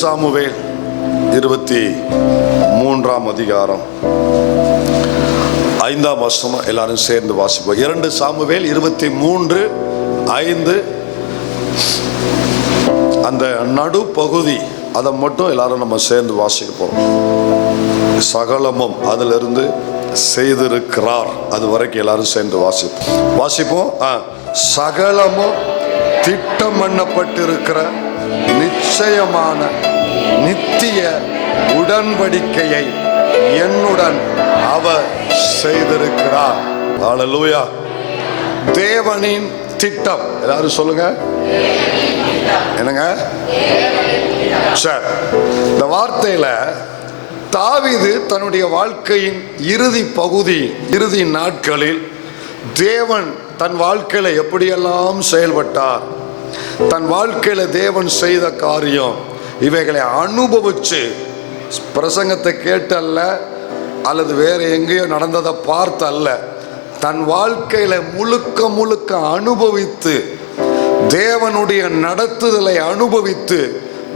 Samuel 23ஆம் அதிகாரம் 5ஆம் வசனம் எல்லாரும் சேர்ந்து வாசிப்போம். 2 சாமுவேல் 23:5 அந்த நடுப்பகுதி அதை மட்டும் எல்லாரும் நம்ம சேர்ந்து வாசிக்க போறோம். சகலமும் அதிலிருந்து செய்திருக்கிறார் அது வரைக்கும் எல்லாரும் சேர்ந்து வாசிப்போம். சகலமும் திட்டம் பண்ணப்பட்டிருக்கிற நிச்சயமான நித்திய உடன்படிக்கையை என்னுடன் அவர் செய்திருக்கிறார். ஹல்லேலூயா. தேவனின் திட்டம். எல்லாரும் சொல்லுங்க என்னங்க. சரி, இந்த வார்த்தையில தாவீது தன்னுடைய வாழ்க்கையின் இறுதி நாட்களில் தேவன் தன் வாழ்க்கையில எப்படியெல்லாம் செயல்பட்டார், தன் வாழ்க்கையில தேவன் செய்த காரியம், இவைகளை அனுபவிச்சு, பிரசங்கத்தை கேட்டல்ல அல்லது வேற எங்கேயோ நடந்ததை பார்த்தல்ல, தன் வாழ்க்கையில முழுக்க அனுபவித்து, தேவனுடைய நடத்துதலை அனுபவித்து,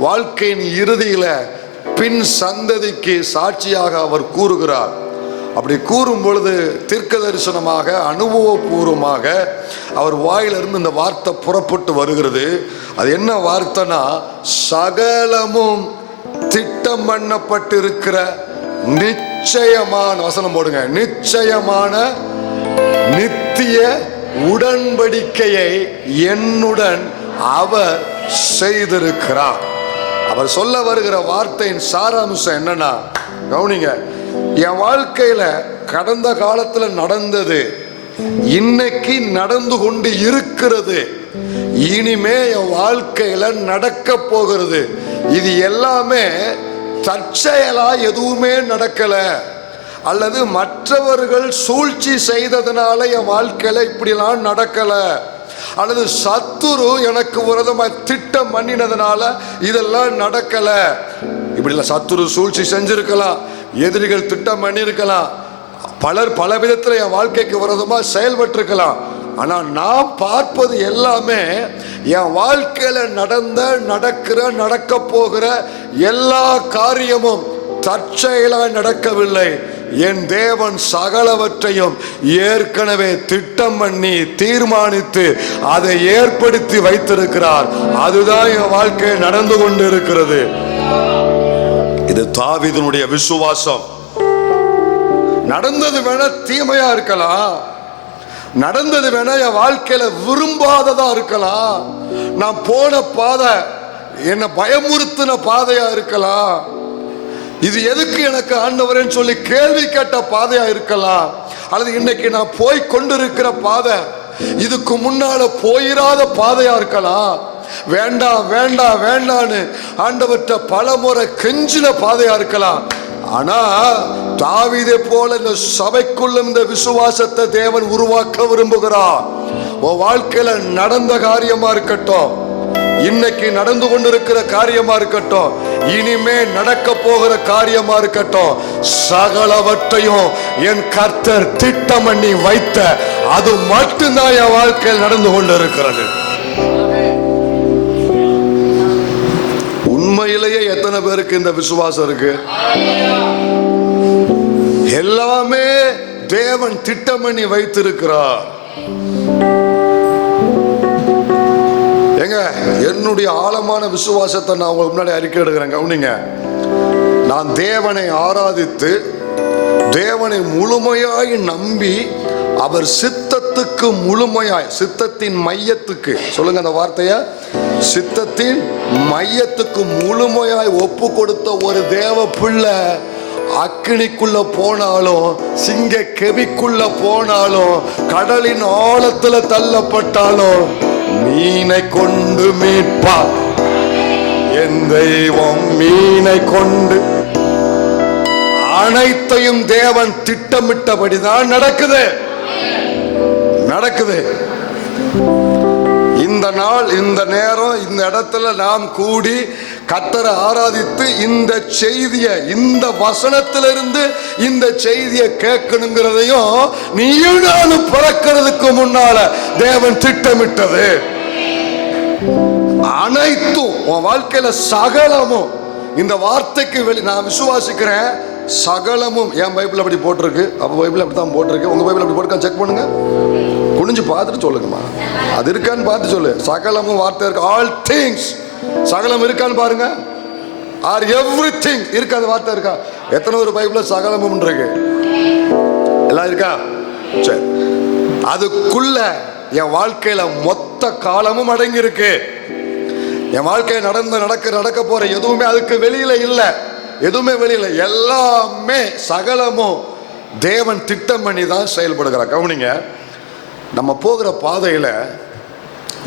வாழ்க்கையின் இறுதியில பின் சந்ததிக்கு சாட்சியாக அவர் கூறுகிறார். அப்படி கூறும் பொழுது தீர்க்க தரிசனமாக அனுபவபூர்வமாக அவர் வாயிலிருந்து இந்த வார்த்தை புறப்பட்டு வருகிறது. அது என்ன வார்த்தைனா, சகலமும் திட்டம் பண்ணப்பட்டிருக்கிற நிச்சயமான, வசனம் போடுங்க, நிச்சயமான நித்திய உடன்படிக்கையை என்னுடன் அவர் செய்திருக்கிறார். அவர் சொல்ல வருகிற வார்த்தையின் சாராம்சம் என்னன்னா, கவனிங்க, என் வாழ்க்கையில கடந்த காலத்துல நடந்தது, இன்னைக்கு நடந்து கொண்டு இருக்கிறது, இனிமே என் வாழ்க்கையில நடக்க போகிறது, இது எல்லாமே தற்செயலா எதுவுமே நடக்கல, அல்லது மற்றவர்கள் சூழ்ச்சி செய்ததுனால என் வாழ்க்கையில இப்படிலாம் நடக்கல, அல்லது சத்துரு எனக்கு விரோதமா திட்டம் பண்ணினதுனால இதெல்லாம் நடக்கல. இப்படி சத்துரு சூழ்ச்சி செஞ்சிருக்கலாம், எதிரிகள் திட்டம் பண்ணியிருக்கலாம், பலர் பல விதத்தில் என் வாழ்க்கைக்கு விரோதமா செயல்பட்டிருக்கலாம். ஆனா நான் பார்ப்பது எல்லாமே என் வாழ்க்கையில நடக்க போகிற எல்லா காரியமும் தற்செயலாக நடக்கவில்லை. என் தேவன் சகலவற்றையும் ஏற்கனவே திட்டம் பண்ணி தீர்மானித்து அதை ஏற்படுத்தி வைத்திருக்கிறார். அதுதான் என் வாழ்க்கையில் நடந்து கொண்டு இருக்கிறது. இது தாவீதுனுடைய விசுவாசம். நடந்தது வேணா தீமையா இருக்கலாம், நடந்தது வேணா என் வாழ்க்கையில விரும்பாததா இருக்கலாம், நான் போன பாதை என்ன பயமுறுத்தின பாதையா இருக்கலாம், இது எதுக்கு எனக்கு ஆண்டவரேன்னு சொல்லி கேள்வி கேட்ட பாதையா இருக்கலாம், அல்லது இன்னைக்கு நான் போய் கொண்டிருக்கிற பாதை இதுக்கு முன்னால போயிராத பாதையா இருக்கலாம், வேண்டாம் வேண்டாம் வேண்டான்னு ஆண்டவர்ட்ட பல முறை கெஞ்சின பாதையா இருக்கலாம். ஆனா தாவீதை போல இந்த சபைக்குள்ள இந்த விசுவாசத்தை தேவன் உருவாக்க விரும்புகிறார். உன் வாழ்க்கையில நடந்த காரியமா இருக்கட்டும், இன்னைக்கு நடந்து கொண்டிருக்கிற காரியமா இருக்கட்டும், இனிமே நடக்க போகிற காரியமா இருக்கட்டும், சகலவற்றையும் என் கர்த்தர் திட்டம் பண்ணி வைத்த அது மட்டும்தான் என் வாழ்க்கையில் நடந்து கொண்டிருக்கிறது. உண்மையிலேயே எத்தனை பேருக்கு இந்த விசுவாசம் இருக்கு? எல்லாமே தேவன் திட்டம் பண்ணி வைத்திருக்கிறார். எங்க என்னுடைய ஆழமான விசுவாசத்தை நான் உங்களுக்கு முன்னாடி அறிக்கை எடுக்கிறேன், கவனிங்க. நான் தேவனை ஆராதித்து, தேவனை முழுமையாய் நம்பி, அவர் சித்தத்துக்கு முழுமையாய், சித்தத்தின் மையத்துக்கு, சொல்லுங்க அந்த வார்த்தைய, சித்தத்தின் மையத்துக்கு முழுமையாய் ஒப்பு கொடுத்த ஒரு தேவ பிள்ளை அக்கினிக்குள்ள போனாலும், சிங்க கெபிக்குள்ள போனாலும், கடலின் ஆழத்துல தள்ளப்பட்டாலும் மீனை கொண்டு மீட்பார். என் தெய்வம் மீனை கொண்டு, அனைத்தையும் தேவன் திட்டமிட்டபடிதான் நடக்குது. இந்த நாள், இந்த நேரம், இந்த இடத்துல நாம் கூடி கர்த்தரை ஆராதித்து இந்த செய்தியை, இந்த வசனத்திலிருந்து இந்த செய்தியை கேட்கணுங்கிறதையும் நீயும் நானும் பிறக்கிறதுக்கு முன்னால தேவன் திட்டமிட்டது. அனைத்தும் உன் வாழ்க்கையில சகலமும் இந்த வார்த்தைக்கு நான் விசுவாசிக்கிறேன். சகலமும் என் பைபிள் அப்படி போட்டிருக்கு, அப்ப பைபிள் அப்படித்தான் போட்டிருக்கு. உங்க பைபிள் அப்படி போட்டிருக்கா? செக் பண்ணுங்க, குனிஞ்சு பார்த்துட்டு சொல்லுங்கம்மா. அது இருக்கான்னு பார்த்து சொல்லு. சகலமும் வார்த்தை இருக்கு. ஆல் திங்ஸ், சகலம் இருக்கான்னு பாருங்க. ஆர் எவ்ரிதிங் இருக்காது வார்த்தை இருக்கா? எத்தனை ஒரு பைபிள் சகலமும் இருக்கு? எல்லாம் இருக்கா? சரி, அதுக்குள்ள என் வாழ்க்கையில மொத்த காலமும் அடங்கி இருக்கு. என் வாழ்க்கை நடக்க போற எதுவுமே அதுக்கு வெளியில இல்ல. எதுவுமே வெளியில, எல்லாமே சகலமும் தேவன் திட்டம் பண்ணி தான் செயல்படுகிறார். கவனிங்க, நம்ம போகிற பாதையில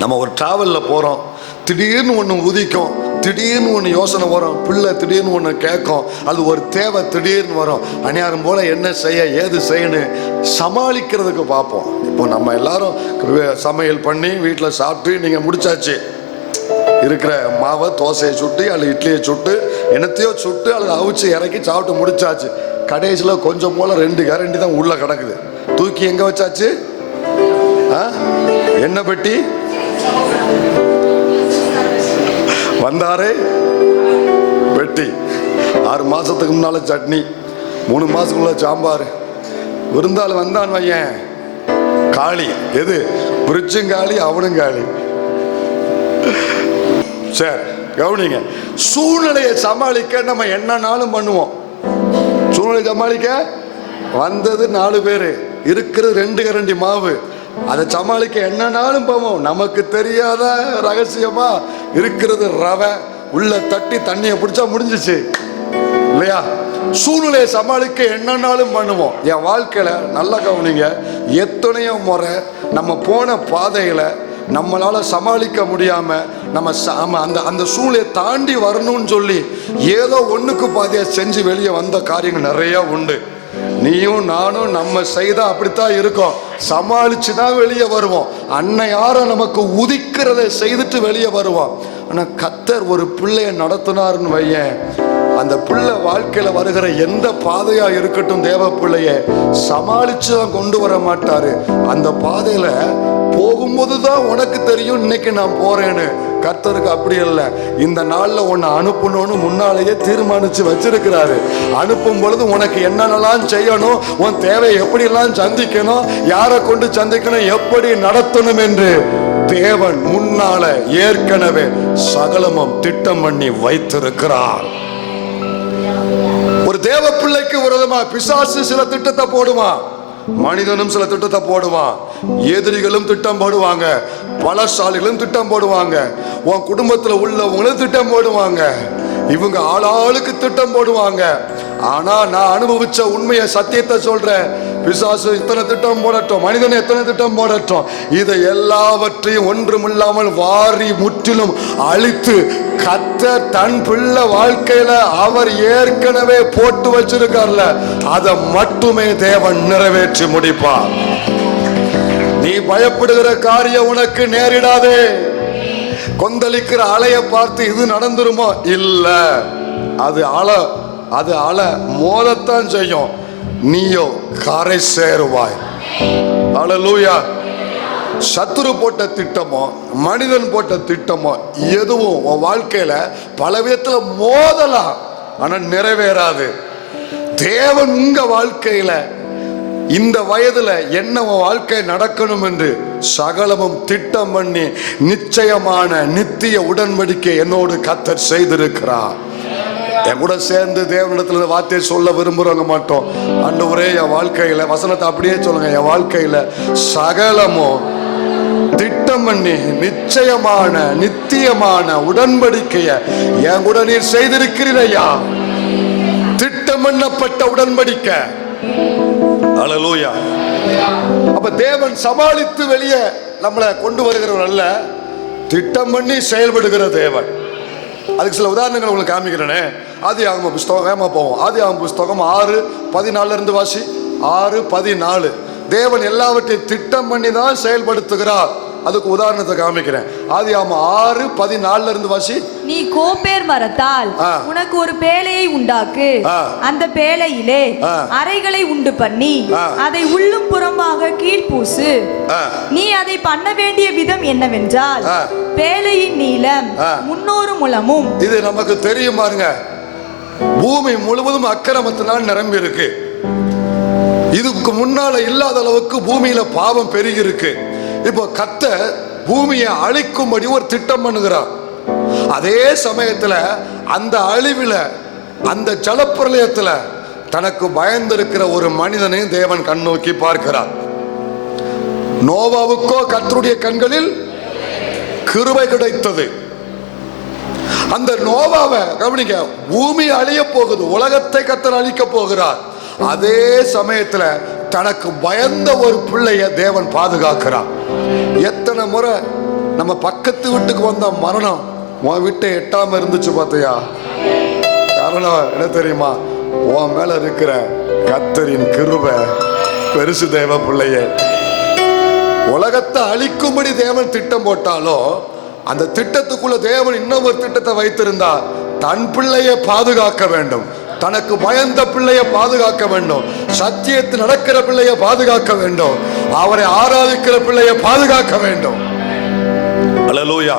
நம்ம ஒரு டிராவல்ல போறோம். திடீர்னு ஒன்று உதிக்கும், திடீர்னு ஒன்று யோசனை வரும், பிள்ளை திடீர்னு ஒன்று கேட்கும், அது ஒரு தேவை திடீர்னு வரும். அநியாரம் போல என்ன செய்ய ஏது செய்யணும் சமாளிக்கிறதுக்கு பார்ப்போம். இப்போ நம்ம எல்லாரும் சமையல் பண்ணி வீட்டில் சாப்பிட்டு நீங்கள் முடிச்சாச்சு. இருக்கிற மாவை தோசையை சுட்டு அல்லது இட்லியை சுட்டு என்னத்தையோ சுட்டு அல்லது அவிச்சு இறக்கி சாப்பிட்டு முடிச்சாச்சு. கடைசியில் கொஞ்சம் போல 2 கரண்டி தான் உள்ள கிடக்குது. தூக்கி எங்க வச்சாச்சு? என்ன பெட்டி? வந்தாரே பெட்டி. 6 மாசத்துக்கு முன்னால சட்னி, 3 மாசத்துக்குள்ள சாம்பார். விருந்தாள் வந்தான் வையன், காளி. எது? பிரிட்ஜும் காளி, அவனும் காளி. சரி, கவனிங்க, சூழ்நிலையை சமாளிக்க நம்ம என்னன்னாலும் பண்ணுவோம். சூழ்நிலை சமாளிக்க வந்தது 4 பேரு, இருக்கிறது 2 கரண்டி மாவு. அதை சமாளிக்க என்னன்னாலும் போவோம். நமக்கு தெரியாத ரகசியமா இருக்கிறது ரவை. உள்ள தட்டி தண்ணியை பிடிச்சா முடிஞ்சிச்சு இல்லையா? சூழ்நிலையை சமாளிக்க என்னன்னாலும் பண்ணுவோம். என் வாழ்க்கையில நல்லா கவனிங்க, எத்தனையோ முறை நம்ம போன பாதையில நம்மளால சமாளிக்க முடியாம நம்ம அந்த சூழ்நிலையை தாண்டி வரணும்னு சொல்லி ஏதோ ஒண்ணுக்கு பாதியா செஞ்சு வெளியே வந்த காரியங்கள் நிறைய உண்டு. நீயும் நானும் நம்ம செய்தா அப்படித்தான் இருக்கோம். சமாளிச்சுதான் வெளியே வருவோம். யாரும் நமக்கு உதிக்கிறதை செய்துட்டு வெளியே வருவோம். ஆனா கர்த்தர் ஒரு பிள்ளைய நடத்தினார்னு வையேன், அந்த பிள்ளை வாழ்க்கையில வருகிற எந்த பாதையா இருக்கட்டும், தேவ பிள்ளைய சமாளிச்சுதான் கொண்டு வர மாட்டாரு. அந்த பாதையில போகும்போதுதான் உனக்கு தெரியும் இன்னைக்கு நான் போறேன்னு. கர்த்தருக்கு அப்படி இல்லை. இந்த நாள்ல உன்னை அனுப்பணும்னு முன்னாலேயே தீர்மானிச்சு வச்சிருக்கிறாரு. அனுப்பும் பொழுது உனக்கு என்னென்னலாம் செய்யணும், உன் தேவை எப்படிலாம் சந்திக்கணும், யாரை கொண்டு சந்திக்கணும், எப்படி நடத்தணும் என்று தேவன் முன்னால ஏற்கனவே சகலமும் திட்டம் பண்ணி வைத்திருக்கிறார். ஒரு தேவ பிள்ளைக்கு விரோதமா பிசாசு சில திட்டத்தை போடுவான், மனிதனும் சில திட்டத்தை போடுவான், எதிரிகளும் திட்டம் போடுவாங்க, பலசாலிகளும் திட்டம் போடுவாங்க, உன் குடும்பத்துல உள்ளவங்களும் திட்டம் போடுவாங்க, இவங்க ஆளாளுக்கு திட்டம் போடுவாங்க. ஆனா நான் அனுபவிச்ச உண்மையை சத்தியத்தை சொல்றேன். பிசாசு இத்தனை திட்டம் போடட்டும், மனிதன் எத்தனை திட்டம் போடட்டும், இதை எல்லாவற்றையும் ஒன்றுமில்லாமல் வாரி முற்றிலும் அழித்து கர்த்தர் தன் பிள்ளை வாழ்க்கையில அவர் ஏற்கனவே போட்டு வச்சிருக்கார்ல, அதை மட்டுமே தேவன் நிறைவேற்றி முடிப்பார். நீ பயப்படுகிற காரியம் உனக்கு நேரிடாதே. கொந்தளிக்கிற அலையை பார்த்து இது நடந்துருமோ? இல்ல, அது அலை மோதத்தான் செய்யும், நீயோ கரை சேருவாய். அல்லேலூயா. சத்துரு போட்ட திட்டமோ மனிதன் போட்ட திட்டமோ எதுவும் உன் வாழ்க்கையில பல விதத்துல மோதலாம், ஆனா நிறைவேறாது. தேவன் உங்க வாழ்க்கையில இந்த வயதுல என்ன உன் வாழ்க்கை நடக்கணும் என்று சகலமும் திட்டம் பண்ணி நிச்சயமான நித்திய உடன்படிக்கை என்னோடு கர்த்தர் செய்திருக்கிறார். என் கூட சேர்ந்து தேவனிடத்துல வார்த்தையை சொல்ல விரும்புறவங்க மாட்டோம். ஆண்டவரே என் வாழ்க்கையில, வசனத்தை அப்படியே சொல்லுங்க, என் வாழ்க்கையில சகலமும் திட்டம் பண்ணி நிச்சயமான நித்தியமான உடன்படிக்கைய என் கூட நீர் செய்திருக்கிறீரையா. திட்டம் பண்ணப்பட்ட உடன்படிக்கை. அல்லேலூயா. அப்ப தேவன் சமாளித்து வெளியே நம்மளை கொண்டு வருகிறவர் அல்ல, திட்டம் பண்ணி செயல்படுகிற தேவன். அதுக்கு சில உதாரணங்கள் உங்களுக்கு காமிக்கிறேனே. ஆதியாகம புஸ்தகம், வேகமா போவோம். ஆதியாகம புஸ்தகம் 6:14 இருந்து வாசி. 6:14. தேவன் எல்லாவற்றையும் திட்டம் பண்ணி தான் செயல்படுத்துகிறார். அதுக்கு உதாரணத்தை காமிக்கிறேன். ஆதியாகமம் 6:14 இருந்து வாசி. நீ கோப்பேர் மரத்தால் உனக்கு ஒரு பேழையை உண்டாக்கு, அந்த பேழையிலே அறைகளை உண்டு பண்ணி அதை உள்ளும் புறமாக கீழ்பூசு. நீ அதை பண்ண வேண்டிய விதம் என்னவென்றால், பேழையின் நீளம் 300 முழமும். இது நமக்கு தெரியும் பாருங்க. பூமி முழுவதும் அக்கிரமத்தினால் நிரம்பி இருக்கு. இதுக்கு முன்னால இல்லாத அளவுக்கு பூமியில பாவம் பெருகி இருக்கு. இப்போ கர்த்தர் பூமியை அழிக்கும்படி ஒரு திட்டம் பண்ணுகிறார். அதே சமயத்துல அந்த அழிவுல, அந்த ஜலப்பிரளயத்துல தனக்கு பயந்திருக்கிற ஒரு மனிதனை தேவன் கண்ணோக்கி பார்க்கிறார். நோவாவுக்கோ கர்த்தருடைய கண்களில் கிருபை கிடைத்தது. அந்த நோவாவை கவனிங்க, பூமி அழிய போகுது, உலகத்தை கர்த்தர் அழிக்க போகிறார். அதே சமயத்துல தனக்கு பயந்த ஒரு பிள்ளைய தேவன் பாதுகாக்கிறார். எத்தனை முறை நம்ம பக்கத்து வீட்டுக்கு வந்த மரணம் உன் வீட்டை எட்டாம இருந்துச்சு பார்த்தியா? காரணம் என்ன தெரியுமா? உன் மேல இருக்கிற கர்த்தரின் கிருபை பெருசு. தேவ பிள்ளைய உலகத்தை அழிக்கும்படி தேவன் திட்டம் போட்டாலும் அந்த திட்டத்துக்குள்ள தேவன் இன்னும் ஒரு திட்டத்தை வைத்திருந்தா, தன் பிள்ளையை பாதுகாக்க வேண்டும், தனக்கு பயந்த பிள்ளையை பாதுகாக்க வேண்டும், சத்தியத்தில் நடக்கிற பிள்ளையை பாதுகாக்க வேண்டும், அவரை ஆராதிக்கிற பிள்ளையை பாதுகாக்க வேண்டும். அல்லேலூயா.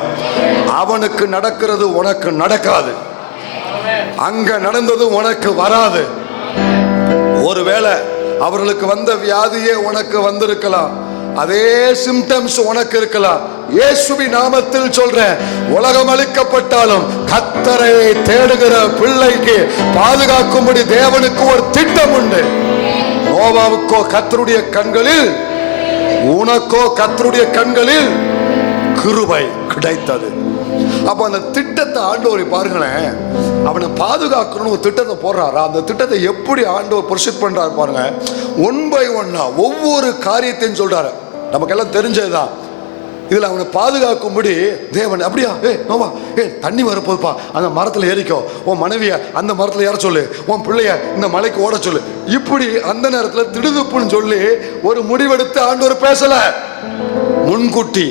அவனுக்கு நடக்கிறது உனக்கு நடக்காது, அங்க நடந்தது உனக்கு வராது. ஒருவேளை அவர்களுக்கு வந்த வியாதியே உனக்கு வந்திருக்கலாம், அதே சிம்டம்ஸ் உனக்கு இருக்கலாம். இயேசுவின் நாமத்தில் சொல்றேன், உலகம் அழிக்கப்பட்டாலும் கர்த்தரை தேடுகிற பிள்ளைக்கு பாதுகாக்கும்படி தேவனுக்கு ஒரு திட்டம் உண்டு. நோவாவுக்கோ கர்த்தருடைய கண்களில், உனக்கோ கர்த்தருடைய கண்களில் கிருபை கிடைத்தது. அப்ப அந்த திட்டத்தை ஆண்டவரை பாருங்களேன், அவனை பாதுகாக்கணும்னு ஒரு திட்டத்தை போடுறாரா? அந்த திட்டத்தை எப்படி ஆண்டவர் ப்ரொசீட் பண்றாரு பாருங்க. ஒன் பை ஒன்னா ஒவ்வொரு காரியத்தையும் சொல்றாரு. நமக்கெல்லாம் தெரிஞ்சதுதான். இதுல அவனை பாதுகாக்கும்படி தேவன் அப்படியா, நோவா தண்ணி வரப்போதுப்பா, அந்த மரத்துல ஏறிக்கோ, உன் மனைவிய அந்த மரத்துல ஏற சொல்லு, உன் பிள்ளைய இந்த மலைக்கு ஓட சொல்லு. இப்படி அந்த நேரத்துல திடுதுப்புன்னு சொல்லி ஒரு முடிவெடுத்து ஆண்டவர் பேசல. முன்கூட்டி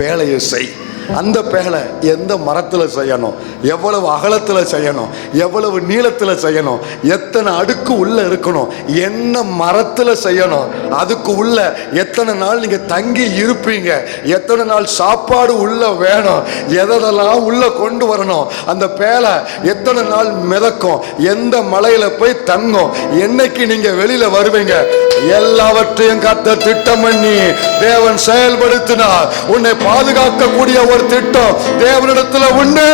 பேழையை செய். அந்த பேழை எந்த மரத்துல செய்யணும், எவ்வளவு அகலத்துல செய்யணும், எவ்வளவு நீளத்துல செய்யணும், எத்தனை அடுக்கு உள்ள இருக்கணும், என்ன மரத்துல செய்யணும், அதுக்கு உள்ள எத்தனை நாள் நீங்க தங்கி இருப்பீங்க, எத்தனை நாள் சாப்பாடு உள்ள வேணும், எதெல்லாம் உள்ள கொண்டு வரணும், அந்த பேழை எத்தனை நாள் மிதக்கும், எந்த மலையில போய் தங்கும், என்னைக்கு நீங்க வெளியில வருவீங்க, எல்லாவற்றையும் கர்த்தர் திட்டம் பண்ணி தேவன் செயல்படுத்தினார். உன்னை பாதுகாக்கக்கூடிய ஒரு திட்டம் தேவனிடத்துல உண்டு.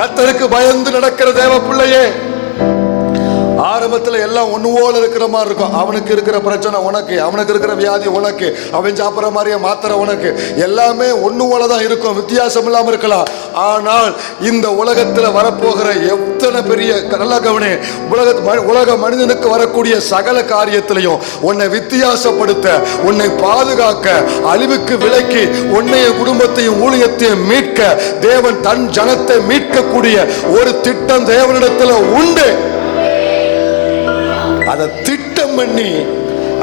கர்த்தருக்கு பயந்து நடக்கிற தேவ பிள்ளையே, ஆரம்பத்துல எல்லாம் ஒண்ணு போல இருக்கிற மாதிரி இருக்கும். அவனுக்கு இருக்கிற பிரச்சனை உனக்கு, அவனுக்கு இருக்கிற வியாதி உனக்கு, அவன் சாப்பிட்ற மாதிரியே மாத்திரை உனக்கு, எல்லாமே ஒண்ணு போலதான் இருக்கும், வித்தியாசம் இல்லாம இருக்கலாம். ஆனால் இந்த உலகத்துல வரப்போகிற எத்தனை பெரிய, நல்ல கவனி, உலக மனிதனுக்கு வரக்கூடிய சகல காரியத்திலையும் உன்னை வித்தியாசப்படுத்த, உன்னை பாதுகாக்க, அழிவுக்கு விலக்கி உன்னைய குடும்பத்தையும் ஊழியத்தையும் மீட்க தேவன் தன் ஜனத்தை மீட்கக்கூடிய ஒரு திட்டம் தேவனிடத்துல உண்டு. அதை திட்டம் பண்ணி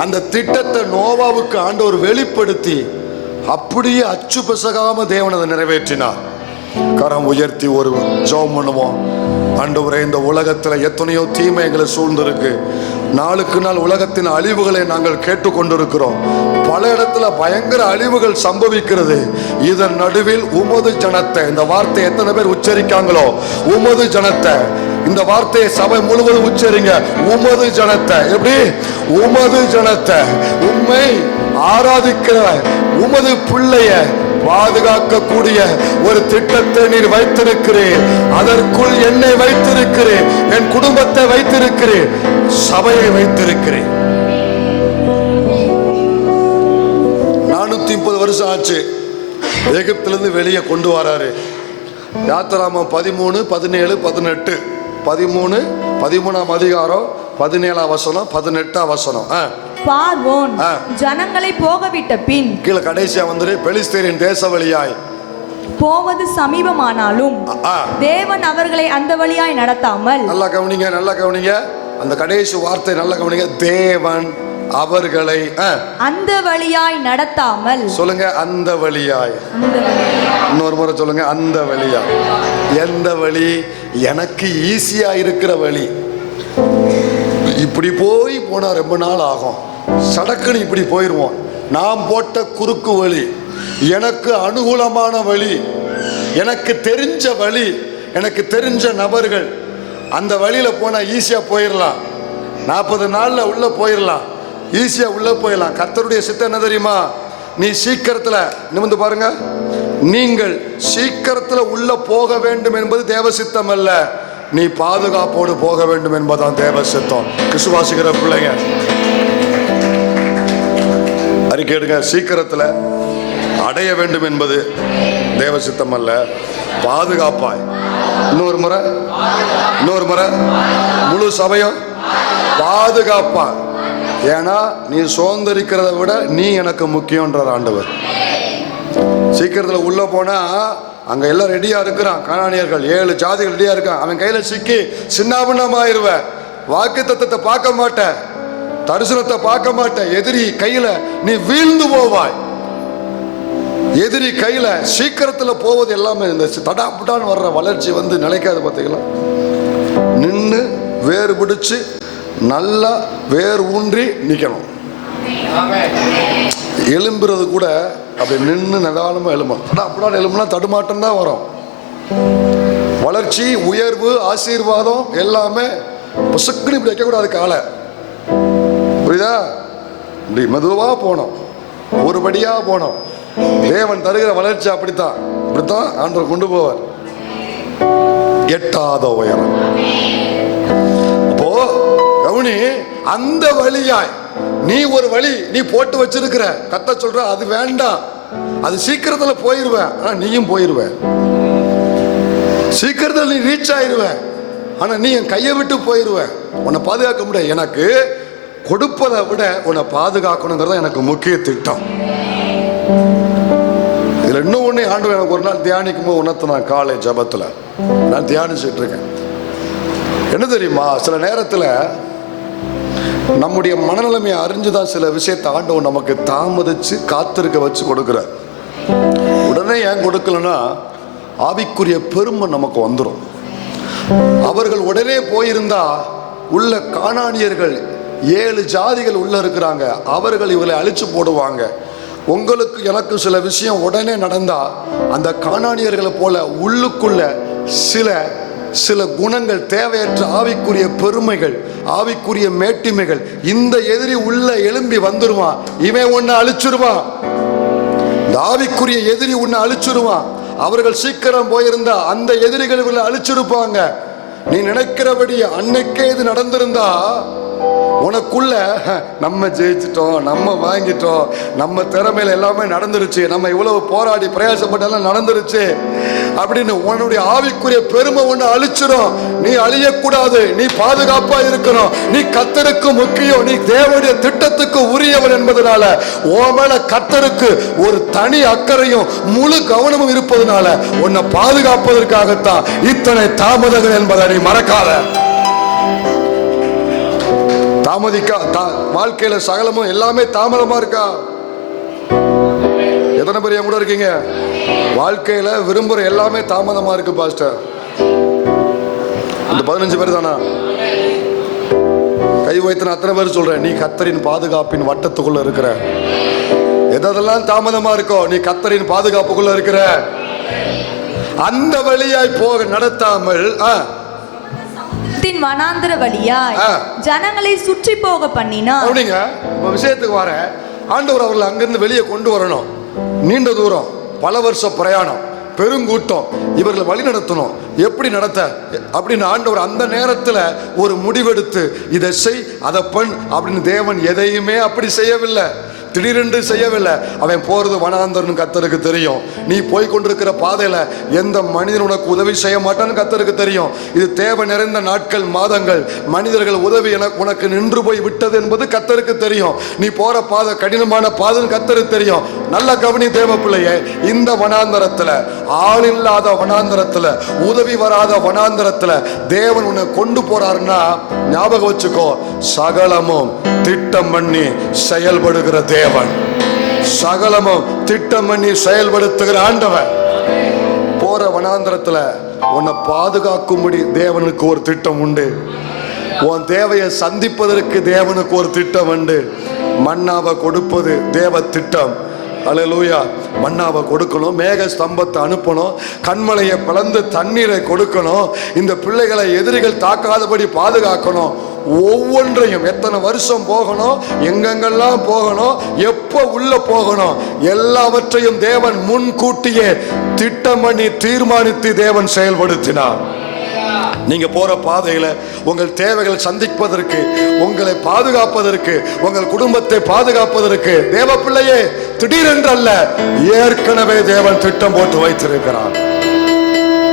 அந்த திட்டத்தை நோவாவுக்கு ஆண்டவர் வெளிப்படுத்தி அப்படியே அச்சு பிசகாம தேவன் அதை நிறைவேற்றினார். கரம் உயர்த்தி ஒரு ஜெபம் பண்ணுவோம். ஆண்டவரே, இந்த உலகத்துல எத்தனையோ தீமை எங்களை சூழ்ந்திருக்கு. நாளுக்கு நாள் உலகத்தின் அழிவுகளை நாங்கள் கேட்டுக்கொண்டிருக்கிறோம். பல இடத்துல பயங்கர அழிவுகள் சம்பவிக்கிறது. இதன் நடுவில் உமது ஜனத்தை, இந்த வார்த்தை எத்தனை பேர் உச்சரிக்காங்களோ, உமது ஜனத்தை, இந்த வார்த்தையை சபை முழுவதும் உச்சரிங்க. உமது ஜனத்தை, எப்படி? உமது ஜனத்தை, உம்மை ஆராதிக்கிற உமது பிள்ளைய பாதுகாக்கக்கூடிய ஒரு திட்டத்தை நீர் வைத்திருக்கிறேன். அதற்குள் என்னை வைத்திருக்கிறேன், என் குடும்பத்தை வைத்திருக்கிறேன், சபையை வைத்திருக்கிறேன். 430 வருஷம் ஆச்சு எகிப்திலிருந்து வெளியே கொண்டு வராரு. யாத்திராமம் 13, 17, 18, 13, 13ஆம் அதிகாரம் 17ஆம் வசனம், 18ஆம் வசனம். பார்வோன் ஜனங்களை போகவிட்ட பின், கீழே கடைசியா வந்து பெலிஸ்தீரின் தேச வழியாய் போவது சமீபமானாலும் தேவன் அவர்களை அந்த வழியாய் நடத்தாமல், நல்லா கவனிங்க, நல்லா கவனிங்க, அந்த கடைசி வார்த்தை நல்லா கவனிங்க, தேவன் அவர்களை அந்த வழியாய் நடத்தாமல். சொல்லுங்க, அந்த வழியாய். இன்னொரு முறை சொல்லுங்க, அந்த வழியாய். எந்த வழி? எனக்கு ஈஸியா இருக்கிற வழி. இப்படி போனா ரொம்ப நாள் ஆகும், சடக்குன்னு இப்படி போயிருவோம். நாம் போட்ட குறுக்கு வழி, எனக்கு அனுகூலமான வழி, எனக்கு தெரிஞ்ச வழி, எனக்கு தெரிஞ்ச நபர்கள். அந்த வழியில போனா ஈஸியா போயிடலாம், 40 நாள்ல உள்ள போயிடலாம், ஈஸியா உள்ள போயிடலாம். கர்த்தருடைய சித்தம் என்ன தெரியுமா? நீ சீக்கிரத்துல நிமிர்ந்து பாருங்க. நீங்கள் சீக்கிரத்துல உள்ள போக வேண்டும் என்பது தேவ சித்தம் அல்ல, நீ பாதுகாப்போடு போக வேண்டும் என்பதுதான் தேவ சித்தம். விசுவாசிக்கிற பிள்ளைங்க அறிக்கை எடுங்க. சீக்கிரத்துல அடைய வேண்டும் என்பது தேவ சித்தம் அல்ல, பாதுகாப்பாய். இன்னொரு முறை முழு சபையும் பாதுகாப்பா. ஏன்னா நீ சுதந்திரிக்கிறத விட நீ எனக்கு முக்கியம்ன்றார் ஆண்டவர். சீக்கிரத்தில் உள்ள போனா அங்க எல்லாம் ரெடியா இருக்கிறான். கானானியர்கள் 7 ஜாதிகள் ரெடியா இருக்கான். அவன் கையில சிக்கி சின்னாபின்னமாயிருவ. வாக்கு தத்தத்தை பார்க்க மாட்ட, தரிசனத்தை பார்க்க மாட்ட, எதிரி கையில நீ வீழ்ந்து போவாய். எதிரி கையில சீக்கிரத்துல போவது எல்லாமே இந்த தடாப்புடான்னு வர்ற வளர்ச்சி வந்து நிலைக்காது. பார்த்தீங்களா? நின்று வேறு பிடிச்சு நல்லா வேர் ஊன்றி நிக்கணும். எலும்புறது கூட அப்படி நின்று நிதானமா எலும்பும். தடாப்புடான்னு எலும்புனா தடுமாட்டம் தான் வரும். வளர்ச்சி, உயர்வு, ஆசீர்வாதம் எல்லாமே புசுக்குன்னு இப்படி வைக்கக்கூடாது. காலை புரியுதா? இப்படி மெதுவா போனோம், ஒருபடியா போனோம். தேவன் தருகிற வளர்ச்சி அப்படித்தான் ஆண்டவர் கொண்டு போவார். எட்டாத உயரம். அப்போ கவுனி, அந்த வழியாய் நீ ஒரு வழி நீ போட்டு வச்சிருக்கிற. கத்த சொல்ற அது வேண்டாம், அது சீக்கிரத்துல போயிருவேன், ஆனா நீயும் போயிருவ. சீக்கிரத்தில் நீ ரீச் ஆயிருவ, ஆனா நீ என் கையை விட்டு போயிருவ. உன்னை பாதுகாக்க முடியாது. எனக்கு கொடுப்பதை விட உன்னை பாதுகாக்கணுங்கிறத எனக்கு முக்கிய திட்டம். இதுல இன்னும் ஒண்ணு ஆண்டவர் எனக்கு ஒரு நாள் தியானிக்கும் போது உணர்த்தினான். காலை ஜபத்துல நான் தியானிச்சுட்டு இருக்கேன். என்ன தெரியுமா? சில நேரத்துல நம்முடைய மனநிலைமையை அறிஞ்சுதான் சில விஷயத்தை ஆண்டவர் நமக்கு தாமதிச்சு காத்திருக்க வச்சு கொடுக்கிறார். உடனே ஏன் கொடுக்கலன்னா ஆவிக்குரிய பெருமை நமக்கு வந்துடும். அவர்கள் உடனே போயிருந்தா உள்ள கானானியர்கள் 7 ஜாதிகள் உள்ள இருக்கிறாங்க, அவர்கள் இவர்களை அழிச்சு போடுவாங்க. உங்களுக்கு எனக்கு சில விஷயம் உடனே நடந்தா அந்த கானானியர்களை போல உள்ளுக்குள்ள சில குணங்கள், தேவையற்ற ஆவிக்குரிய பெருமைகள், ஆவிக்குரிய மேட்டிமைகள், இந்த எதிரி உள்ள எழும்பி வந்துருவான். இவன் உன்னை அழிச்சிருவான். இந்த ஆவிக்குரிய எதிரி உன்னை அழிச்சிருவான். அவர்கள் சீக்கிரம் போயிருந்தா அந்த எதிரிகள் இவர்களை அழிச்சிருப்பாங்க. நீ நினைக்கிறபடி அன்னைக்கே இது நடந்திருந்தா உனக்குள்ள நம்ம ஜெயிச்சிட்டோம், நம்ம வாங்கிட்டோம், நம்ம திறமையில எல்லாமே நடந்துருச்சு, நம்ம இவ்வளவு போராடி பிரயாசப்பட்டெல்லாம் நடந்துருச்சு அப்படின்னு உன்னுடைய ஆவிக்குரிய பெருமை ஒண்ணு அழிச்சிடும். நீ அழியக்கூடாது, நீ பாதுகாப்பா இருக்கணும், நீ கர்த்தருக்கு முக்கியம், நீ தேவனுடைய திட்டத்துக்கு உரியவன் என்பதனால உன் மேல கர்த்தருக்கு ஒரு தனி அக்கறையும் முழு கவனமும் இருப்பதனால உன்னை பாதுகாப்பதற்காகத்தான் இத்தனை தாமதங்கள் என்பதை நீ மறக்காத. வாழ்க்கையில சகலமும் எல்லாமே தாமதமா இருக்கா? எத்தனை பேர் கூட இருக்கீங்க? வாழ்க்கையில விரும்புற எல்லாமே தாமதமா இருக்கு பாஸ்டர். இந்த 15 பேர் தானா? கை வைத்தன அத்தனை பேர் சொல்றேன், நீ கர்த்தரின் பாதுகாப்பின் வட்டத்துக்குள்ள இருக்கிற. எதெல்லாம் தாமதமா இருக்கோ நீ கர்த்தரின் பாதுகாப்புக்குள்ள இருக்கிற. அந்த வழியாய் போக நடத்தாமல் வனாந்தர வழியாய் ஜனங்களை சுற்றி போக பண்ணினா. அப்படிங்க விஷயத்துக்கு வர ஆண்டவர் அவர்களை அங்கிருந்து வெளியே கொண்டு வரணும். நீண்ட தூரம், பல வருஷ பிரயாணம், பெருங்கூட்டம், இவர்களை வழி நடத்தணும். எப்படி நடத்த அப்படின்னு ஆண்டவர் அந்த நேரத்தில் ஒரு முடிவெடுத்து இதை செய் அதை பண் அப்படின்னு தேவன் எதையுமே அப்படி செய்யவில்லை, திடீரென்று செய்யவில்லை. அவன் போறது வனாந்தரன்னு கர்த்தருக்கு தெரியும். நீ போய் கொண்டிருக்கிற பாதையில எந்த மனிதன் உனக்கு உதவி செய்ய மாட்டான்னு கர்த்தருக்கு தெரியும். இது தேவை நிறைந்த நாட்கள், மாதங்கள், மனிதர்கள் உதவி உனக்கு நின்று போய் விட்டது என்பது கர்த்தருக்கு தெரியும். நீ போற பாதை கடினமான பாதைன்னு கர்த்தருக்கு தெரியும். நல்ல கவனி தேவ பிள்ளையே, இந்த வனாந்தரத்துல, ஆள் இல்லாத வனாந்தரத்துல, உதவி வராத வனாந்தரத்துல தேவன் உன்னை கொண்டு போறாருன்னா ஞாபகம் வச்சுக்கோ, சகலமும் திட்டம் பண்ணி செயல்படுகிற தேவன், சகலமும் திட்டம் பண்ணி செயல்படுத்துகிற ஆண்டவன். போற வனாந்தரத்துல உன்னை பாதுகாக்கும்படி தேவனுக்கு ஒரு திட்டம் உண்டு. உன் தேவையை சந்திப்பதற்கு தேவனுக்கு ஒரு திட்டம் உண்டு. மன்னாவை கொடுப்பது தேவ திட்டம். அல்லேலூயா. மன்னாவை கொடுக்கணும், மேக ஸ்தம்பத்தை அனுப்பணும், கண்மலையை பிளந்து தண்ணீரை கொடுக்கணும், இந்த பிள்ளைகளை எதிரிகள் தாக்காதபடி பாதுகாக்கணும். ஒவ்வொன்றையும் எத்தனை வருஷம் போகணும், எங்கெங்கெல்லாம் போகணும், எப்போ உள்ள போகணும், எல்லாவற்றையும் தேவன் முன்கூட்டியே திட்டம் பண்ணி தீர்மானித்து தேவன் செயல்படுத்தினார். நீங்க போற பாதையில உங்கள் தேவைகள் சந்திப்பதற்கு, உங்களை பாதுகாப்பதற்கு, உங்கள் குடும்பத்தை பாதுகாப்பதற்கு தேவ பிள்ளையே திடீரென்றல்ல, ஏற்கனவே தேவன் திட்டம் போட்டு வைத்திருக்கிறார்.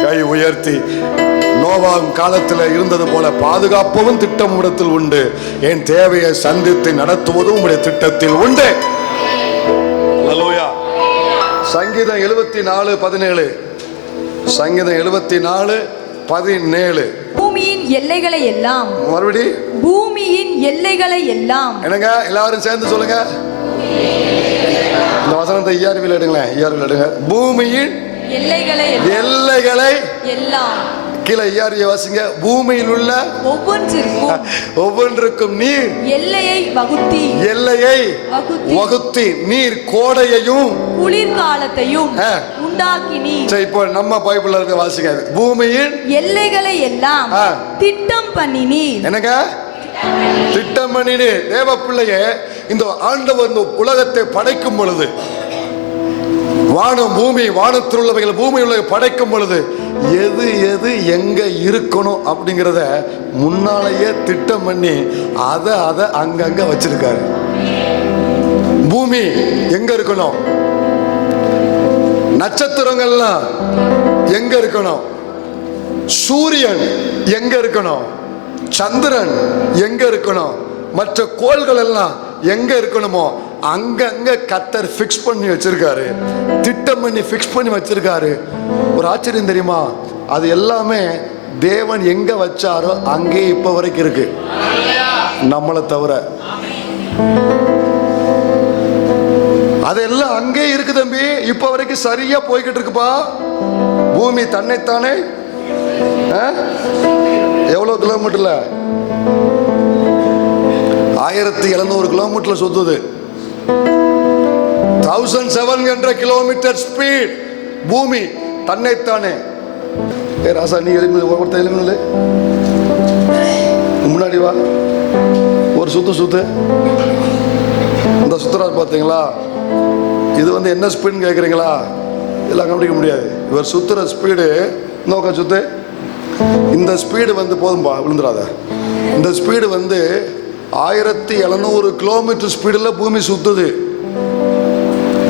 கை உயர்த்தி, நோவாவின் காலத்தில் இருந்தது போல பாதுகாப்பவும் திட்டம் இடத்தில் உண்டு, என் தேவையை சந்தித்து நடத்துவதும் உடைய திட்டத்தில் உண்டு. அல்லேலூயா. சங்கீதம் 74:17. சங்கீதம் 74:17. பூமியின் எல்லைகளை எல்லாம், மறுபடி பூமியின் எல்லைகளை எல்லாம். என்னங்க எல்லாரும் சேர்ந்து சொல்லுங்க இந்த வசனத்தை. ERV எடுங்களேன், ERV எடுங்க. பூமியின் எல்லைகளை எல்லைகளை எல்லாம். கீழே ERV வாசிங்க. பூமியில் உள்ள ஒவ்வொன்றுக்கும் நீர் எல்லையை வகுத்தி, எல்லையை வகுத்தி நீர் கோடையையும் குளிர்காலத்தையும் உண்டாக்கினீர். இப்போ நம்ம பைபிள்ல இருக்க வாசிங்க. பூமியின் எல்லைகளை எல்லாம் திட்டம் பண்ணினீர். என்னங்க திட்டம் பண்ணினீர். தேவ பிள்ளையே, இந்த ஆண்டவர் இந்த உலகத்தை படைக்கும் பொழுது, வானம் பூமி, வானத்தில் உள்ளவைகள் பூமி உள்ள படைக்கும் பொழுது எது எது எங்க இருக்கணும் அப்படிங்கிறத முன்னாலேயே திட்டம் பண்ணி அதை அங்கங்க வச்சிருக்காரு. பூமி எங்க இருக்கணும், நட்சத்திரங்கள்லாம் எங்க இருக்கணும், சூரியன் எங்க இருக்கணும், சந்திரன் எங்க இருக்கணும், மற்ற கோள்கள் எல்லாம் எங்க இருக்கணுமோ அங்கங்க கர்த்தர் ஃபிக்ஸ் பண்ணி வச்சிருக்காரு, திட்டம் பண்ணி ஃபிக்ஸ் பண்ணி வச்சிருக்காரு. ஒரு ஆச்சரியம் தெரியுமா, அது எல்லாமே தேவன் எங்க வச்சாரோ அங்கே இப்ப வரைக்கும் இருக்கு, நம்மளை தவிர. அதெல்லாம் அங்கே இருக்கு தம்பி, இப்ப வரைக்கும் சரியா போய்கிட்டு இருக்குப்பா. பூமி தன்னைத்தானே எவ்வளவு கிலோமீட்டர்ல, 1700 கிலோமீட்டர்ல சுத்துது. 1700 கிலோமீட்டர் ஸ்பீட் பூமி தன்னைத்தானே. ராசா நீ ஒருத்தர் எழுந்து முன்னாடி வா, ஒரு சுத்து இந்த சுத்துறாரு பார்த்தீங்களா. இது வந்து என்ன ஸ்பீடுன்னு கேட்குறீங்களா? எல்லாம் கவனிக்க முடியாது. இவர் சுத்துற ஸ்பீடு நோக்க சுத்து, இந்த ஸ்பீடு வந்து போதும்பா விழுந்துடாத. இந்த ஸ்பீடு வந்து 1700 கிலோமீட்டர் ஸ்பீடில் பூமி சுத்துது.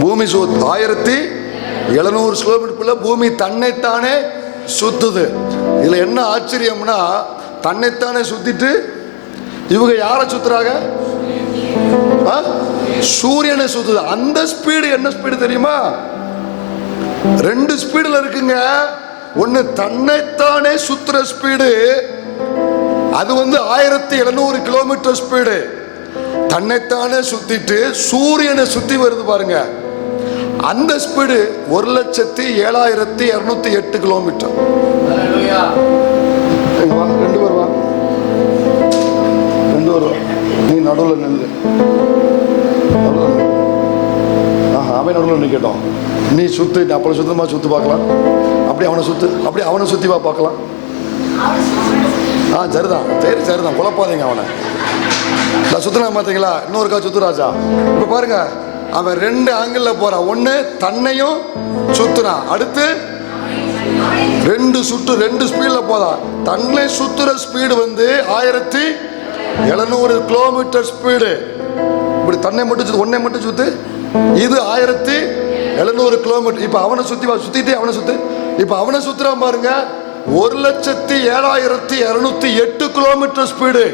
பூமி 1700 கிலோமீட்டர் பூமி தன்னைத்தானே சுத்துது. இதுல என்ன ஆச்சரியம்னா, தன்னைத்தானே சுத்திட்டு இவங்க யாரை சுத்துறாங்க? சூரியனை சுத்துது. அந்த ஸ்பீடு என்ன ஸ்பீடு தெரியுமா? 2 ஸ்பீடுல இருக்குங்க. ஒன்னு தன்னைத்தானே சுத்துற ஸ்பீடு, அது வந்து 1700 கிலோமீட்டர் ஸ்பீடு. தன்னைத்தானே சுத்திட்டு சூரியனை சுத்தி வருது பாருங்க, அந்த ஸ்பீடு 1,07,208 கிலோமீட்டர். 2 பேர் வா, 2 பேர் வா, நீ நடுவில் நில்லு. அவன் நடுவில் நிற்கட்டும், நீ சுத்து, அப்படி சுத்தமா சுத்து பார்க்கலாம். அப்படி அவனை சுத்து, அப்படி அவனை சுத்தி வா பார்க்கலாம். சரிதான், சரிதான், குழப்பாதீங்க அவனை. நான் சுத்தினா பார்த்தீங்களா? இன்னொருக்கா சுத்து ராஜா. இப்ப பாருங்க, அவன் 2 ஆங்கிள் போறான். ஒண்ணு தன்னையும் சுத்துறான், அடுத்து 2 சுற்று 2 ஸ்பீட்ல போதான். தன்னை சுத்துற ஸ்பீடு வந்து 1700 கிலோமீட்டர் ஸ்பீடு. இப்படி தன்னை மட்டும் சுத்து, ஒன்னை மட்டும் சுத்து. இது 1700 கிலோமீட்டர். இப்ப அவனை சுத்தி வா, சுத்திட்டு அவனை சுத்து. இப்ப அவனை சுத்துறான் பாருங்க, 1,07,208 கிலோமீட்டர் ஸ்பீடு.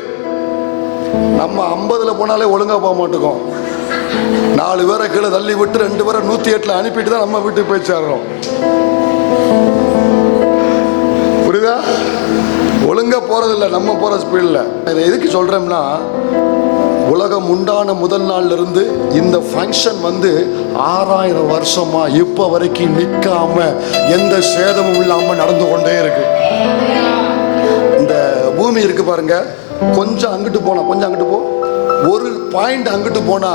நம்ம 50ல போனாலே ஒழுங்கா போக மாட்டோம். 4 பேரை கீழே தள்ளி விட்டு 2 பேரை 108ல அனுப்பிட்டு தான் நம்ம வீட்டுக்கு போய் சேர்றோம். புரியுதா? ஒழுங்கா போறதில்லை, நம்ம போற ஸ்பீட்ல. இதை எதுக்கு சொல்றோம்னா, உலகம் உண்டான முதல் நாள்ல இருந்து இந்த ஃபங்க்ஷன் வந்து 6000 வருஷமா இப்ப வரைக்கும் நிற்காம எந்த சேதமும் இல்லாம நடந்து கொண்டே இருக்கு. இந்த பூமி இருக்கு பாருங்க, கொஞ்சம் அங்கிட்டு போனா, கொஞ்சம் அங்கிட்டு போ, ஒரு பாயிண்ட் அங்கிட்டு போனா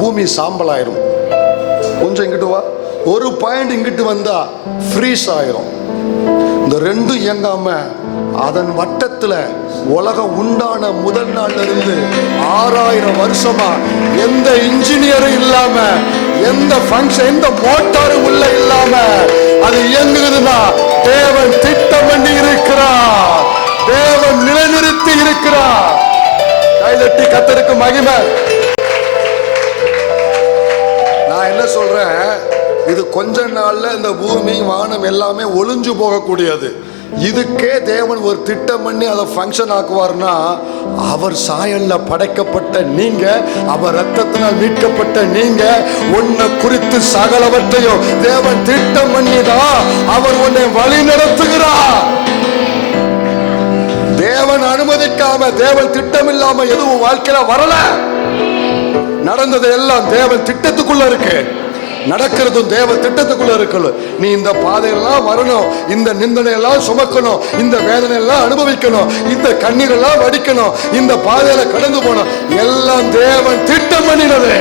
பூமி சாம்பல் ஆயிரும். கொஞ்சம் இங்கிட்டு வா, ஒரு பாயிண்ட் இங்கிட்டு வந்தா ஃப்ரீஸ் ஆயிரும். இந்த ரெண்டும் இயங்காம அதன் வட்டத்துல உலகம் உண்டான முதல் நாள்ல இருந்து 6000 வருஷமா எந்த இன்ஜினியரும் இல்லாம, எந்த ஃபங்க்ஷன், எந்த மோட்டாரும் உள்ள இல்லாம அது இயங்குதுன்னா தேவன் திட்டம் பண்ணி இருக்கிறார், தேவன் நிலைநிறுத்தி இருக்கிறார். கைதட்டி கர்த்தருக்கு மகிமை. நான் என்ன சொல்றேன், இது கொஞ்ச நாள்ல இந்த பூமி வானம் எல்லாமே ஒளிஞ்சு போகக்கூடியது. இதுக்கே தேவன் ஒரு திட்டம் பண்ணி அதை ஃபங்க்ஷன் ஆக்குவார்னா, அவர் சாயல்ல படைக்கப்பட்ட நீங்க, அவர் ரத்தத்தினால் மீட்கப்பட்ட நீங்க, உன்னை குறித்து சகலவற்றையும் தேவன் திட்டம் பண்ணிதான் அவர் உன்னை வழி நடத்துகிறார். தேவன் அனுமதிக்காம, தேவன் திட்டம் இல்லாம எதுவும் வாழ்க்கையில வரல. நடந்தது எல்லாம் தேவன் திட்டத்துக்குள்ள இருக்கு, நடக்கிறதும் தேவ திட்டத்துக்குள்ள இருக்கணும். நீ இந்த பாதையெல்லாம் வரணும், இந்த நிந்தனை எல்லாம் சுமக்கணும், இந்த வேதனை எல்லாம் அனுபவிக்கணும், இந்த கண்ணீர் எல்லாம் வடிக்கணும், இந்த பாதையில கடந்து போனோம், எல்லாம் தேவன் திட்டம் பண்ணினது.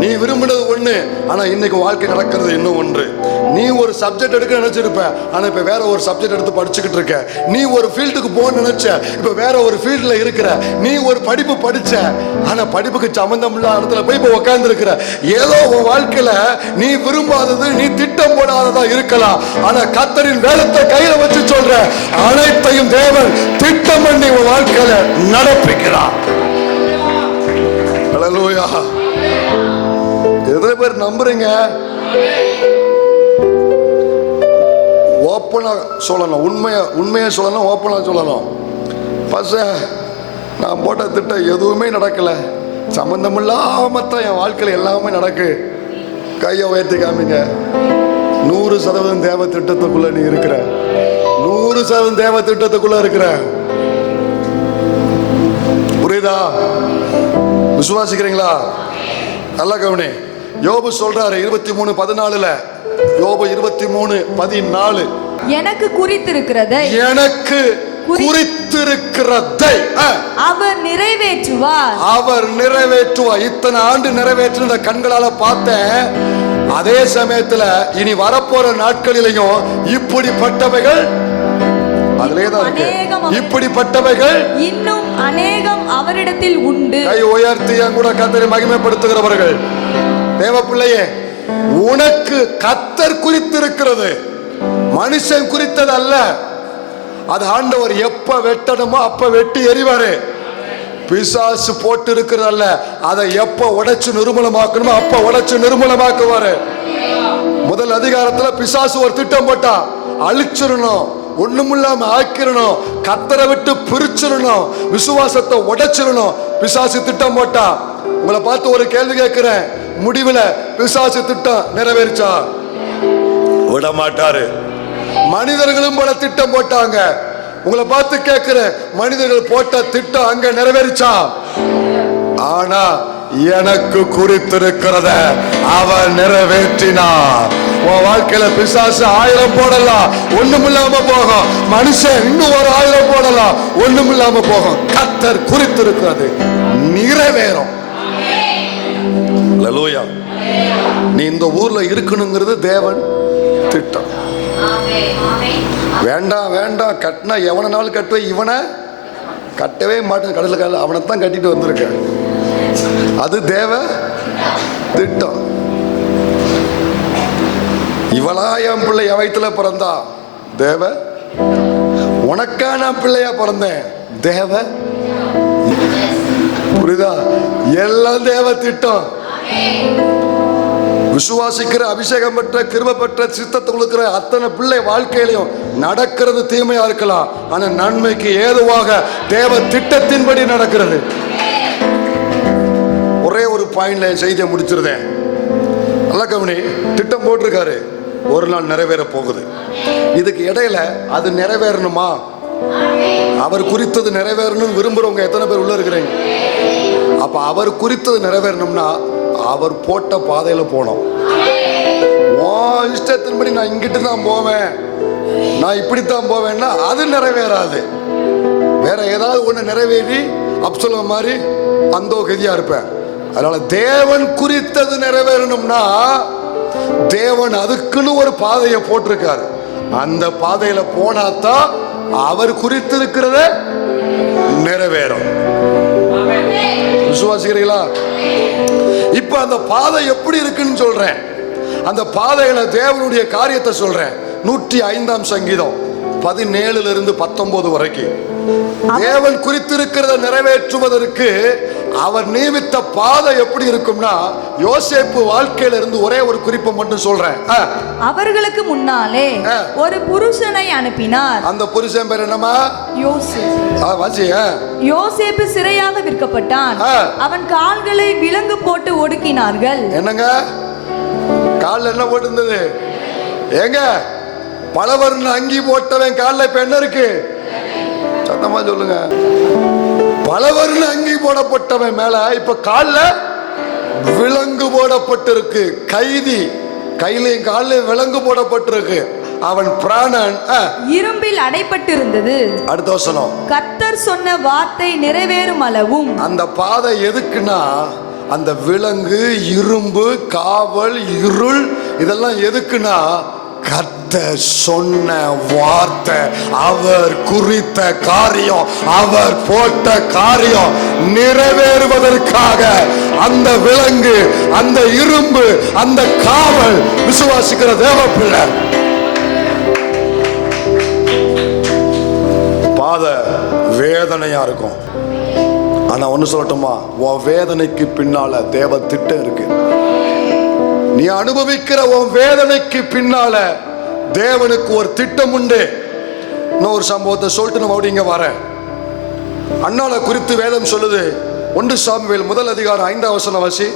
நீ விரும்பினது ஒண்ணு, ஆனா இன்னைக்கு வாழ்க்கை நடக்கிறது இன்னும் ஒன்று. நீ ஒரு சப்ஜெக்ட் எடுக்க நினைச்சிருப்ப, ஆனா இப்ப வேற ஒரு சப்ஜெக்ட் எடுத்து படிச்சுக்கிட்டு இருக்க. நீ ஒரு ஃபீல்டுக்கு போக நினைச்ச, இப்ப வேற ஒரு ஃபீல்ட்ல இருக்கிற. நீ ஒரு படிப்பு படிச்ச, ஆனா படிப்புக்கு சம்பந்தம் இல்லாத இடத்துல போய் இப்ப உட்கார்ந்து இருக்கிற. ஏதோ உன் வாழ்க்கையில நீ விரும்பாதது, நீ திட்டம் போடாததா இருக்கலாம், ஆனா கர்த்தரின் வேதத்தை கையில வச்சு சொல்ற, அனைத்தையும் தேவன் திட்டம் பண்ணி உன் வாழ்க்கையில நடப்பிக்கிறார். ஹல்லேலூயா. எத்தனை பேர் நம்புறீங்க? ஓப்பனா சொல்லணும், உண்மையை சொல்லணும், ஓப்பனா சொல்லணும். நான் போட்ட திட்டம் எதுவுமே நடக்கல, சம்பந்தமில்லாமத்தான் என் வாழ்க்கையில் எல்லாமே நடக்கு. கையை உயர்த்தி காமிங்க. 100% தேவ திட்டத்துக்குள்ள நீ இருக்கிற, 100% தேவ திட்டத்துக்குள்ள இருக்கிற. புரியுதா? விசுவாசிக்கிறீங்களா? நல்லா கவனி. யோபு சொல்றாரு 23:14, யோபு 23:14, எனக்கு குறித்திருக்கிறதை, எனக்கு குறித்திருக்கிறதை அவர் நிறைவேற்றுவார், அவர் நிறைவேற்றுவார். இத்தனை ஆண்டு நிறைவேற்ற கண்களால பார்த்தேன். அதே சமயத்துல இனி வரப்போற நாட்களிலையும் இப்படிப்பட்டவைகள் அதிலேதான் இருக்கு. இப்படிப்பட்டவைகள் இன்னும் அநேகம் அவரிடத்தில் உண்டு. கை உயர்த்தி என் கூட கர்த்தரை மகிமைப்படுத்துகிறவர்கள், தேவ பிள்ளையே, உனக்கு கர்த்தர் குறித்திருக்கிறது, மனுஷன் குறித்தது அல்ல. அது ஆண்டவர் எப்ப வெட்டணுமோ அப்ப வெட்டி எறிவாரு. பிசாசு போட்டு இருக்கிறது அல்ல, அதை எப்ப உடைச்சு நிர்மூலமாக்கணுமோ அப்ப உடைச்சு நிர்மூலமாக்குவாரு. முதல் அதிகாரத்துல பிசாசு ஒரு திட்டம் போட்டா, அழிச்சிடணும், ஒண்ணுமில்லாம ஆக்கிரணும், கர்த்தரை விட்டு பிரிச்சிடணும், விசுவாசத்தை உடைச்சிடணும். பிசாசு திட்டம் போட்டா. உங்களை பார்த்து ஒரு கேள்வி கேட்கிறேன், முடிவுல பிசாசு திட்டம் நிறைவேறிச்சா? விட மாட்டாரு. மனிதர்களும் பல திட்டம் போட்டாங்க. உங்களை பார்த்து கேட்கிறேன், மனிதர்கள் போட்ட திட்டம் அங்க நிறைவேறிச்சா? ஆனா எனக்கு குறித்திருக்கிறத அவர் நிறைவேற்றினார். உன் வாழ்க்கையில பிசாசு 1000 போடலாம், ஒண்ணுமில்லாம போகும். மனுஷன் இன்னும் ஒரு 1000 போடலாம், ஒண்ணுமில்லாம போகும். கர்த்தர் குறித்திருக்கிறது நிறைவேறும். ஹல்லேலூயா. நீ இந்த ஊர்ல இருக்கணுங்கிறது தேவன் திட்டம். வேண்டாம் வேண்டாம், கட்டினா எவனாலும் கட்டுவேன், இவனை கட்டவே மாட்டேன், கடல கால அவனைத்தான் கட்டிட்டு வந்திருக்க. அது தேவ திட்டம். இவளா என் பிள்ளை என் வயிற்றுல பிறந்தா? தேவ. உனக்கா நான் பிள்ளையா பிறந்தேன்? தேவ. புரியுதா? எல்லாம் தேவ திட்டம். விசுவாசிக்கிற, அபிஷேகம் பெற்ற, கிருபை பெற்ற, சித்தத்தை கொடுக்கிற அத்தனை பிள்ளை வாழ்க்கையிலையும் நடக்கிறது தீமையா இருக்கலாம், ஆனா நன்மைக்கு ஏதுவாக தேவ திட்டத்தின்படி நடக்கிறது. ஒரே ஒரு பாயிண்ட்ல என் செய்தியை முடிச்சிருந்தேன். நல்லா கவனி. திட்டம் போட்டிருக்காரு, ஒரு நாள் நிறைவேற போகுது. இதுக்கு இடையில அது நிறைவேறணுமா? அவர் குறித்தது நிறைவேறணும் விரும்புறவங்க எத்தனை பேர் உள்ள இருக்கிறீங்க? அப்ப அவர் குறித்தது நிறைவேறணும்னா அவர் போட்ட பாதையில போனோம். இஷ்டத்தின்படி நான் இங்கிட்டு தான் போவேன், நான் இப்படித்தான் போவேன்னா அது நிறைவேறாது. வேற ஏதாவது ஒண்ணு நிறைவேறி அப்சலோம் மாதிரி அந்தோ கதியா இருப்பேன். அதனால தேவன் குறித்தது நிறைவேறணும்னா தேவன் அதுக்குன்னு ஒரு பாதையை போட்டிருக்காரு. அந்த பாதையில போனாதான் அவர் குறித்திருக்கிறத நிறைவேறும். விசுவாசிக்கிறீங்களா? இப்ப அந்த பாதை எப்படி இருக்குன்னு சொல்றேன். அந்த பாதையில தேவனுடைய காரியத்தை சொல்றேன். 105ஆம் சங்கீதம் 17-19 வரைக்கும் தேவன் குறித்திருக்கிறத நிறைவேற்றுவதற்கு அவர் நியமித்த பாதை எப்படி இருக்கும்னா, யோசேப்பு வாழ்க்கையில இருந்து ஒரே ஒரு குறிப்பை மட்டும் சொல்றேன். அவர்களுக்கு முன்னாலே ஒரு புருஷனை அனுப்பினார். அந்த புருஷன் பேர் என்னமா? யோசேப்பு. யோசேப்பு சிறையாக விற்கப்பட்டான். அவன் கால்களை விலங்கு போட்டு ஒடுக்கினார்கள். என்னங்க கால்ல என்ன போட்டிருந்தது? ஏங்க பலவர்ண அங்கி போட்டவன் கால்ல இப்ப என்ன இருக்கு? சத்தமா சொல்லுங்க. பலவர்ண அங்கி போடப்பட்டவன் மேல இப்ப கால்ல விலங்கு போடப்பட்டிருக்கு. கைதி கையிலையும் காலையும் விலங்கு போடப்பட்டிருக்கு. அவன் பிராணன் இரும்பில் அடைப்பட்டிருந்தது. அடுத்த வசனம், கர்த்தர் சொன்ன வார்த்தை நிறைவேறும் அளவும். அந்த பாதை எதுக்குன்னா, அந்த விலங்கு, இரும்பு, காவல், இருள் இதெல்லாம் எதுக்குன்னா, கர்த்தர் சொன்ன வார்த்தை, அவர் குறித்த காரியம், அவர் போட்ட காரியம் நிறைவேறுவதற்காக அந்த விலங்கு, அந்த இரும்பு, அந்த காவல் விசுவாசிக்கிற தேவ பிள்ளை. பாதை வேதனையா இருக்கும். ஆனா ஒண்ணு சொல்லட்டுமா, உன் வேதனைக்கு பின்னால தேவ திட்டம் இருக்கு. நீ அனுபவிக்கிற உன் வேதனைக்கு பின்னால தேவனுக்கு ஒரு திட்டம் உண்டு. இன்னொரு சம்பவத்தை சொல்லிட்டு நம்ம அப்படி இங்க வரேன். அன்னாளை குறித்து வேதம் சொல்லுது. 1 சாமுவேல் 1:5 வாசி.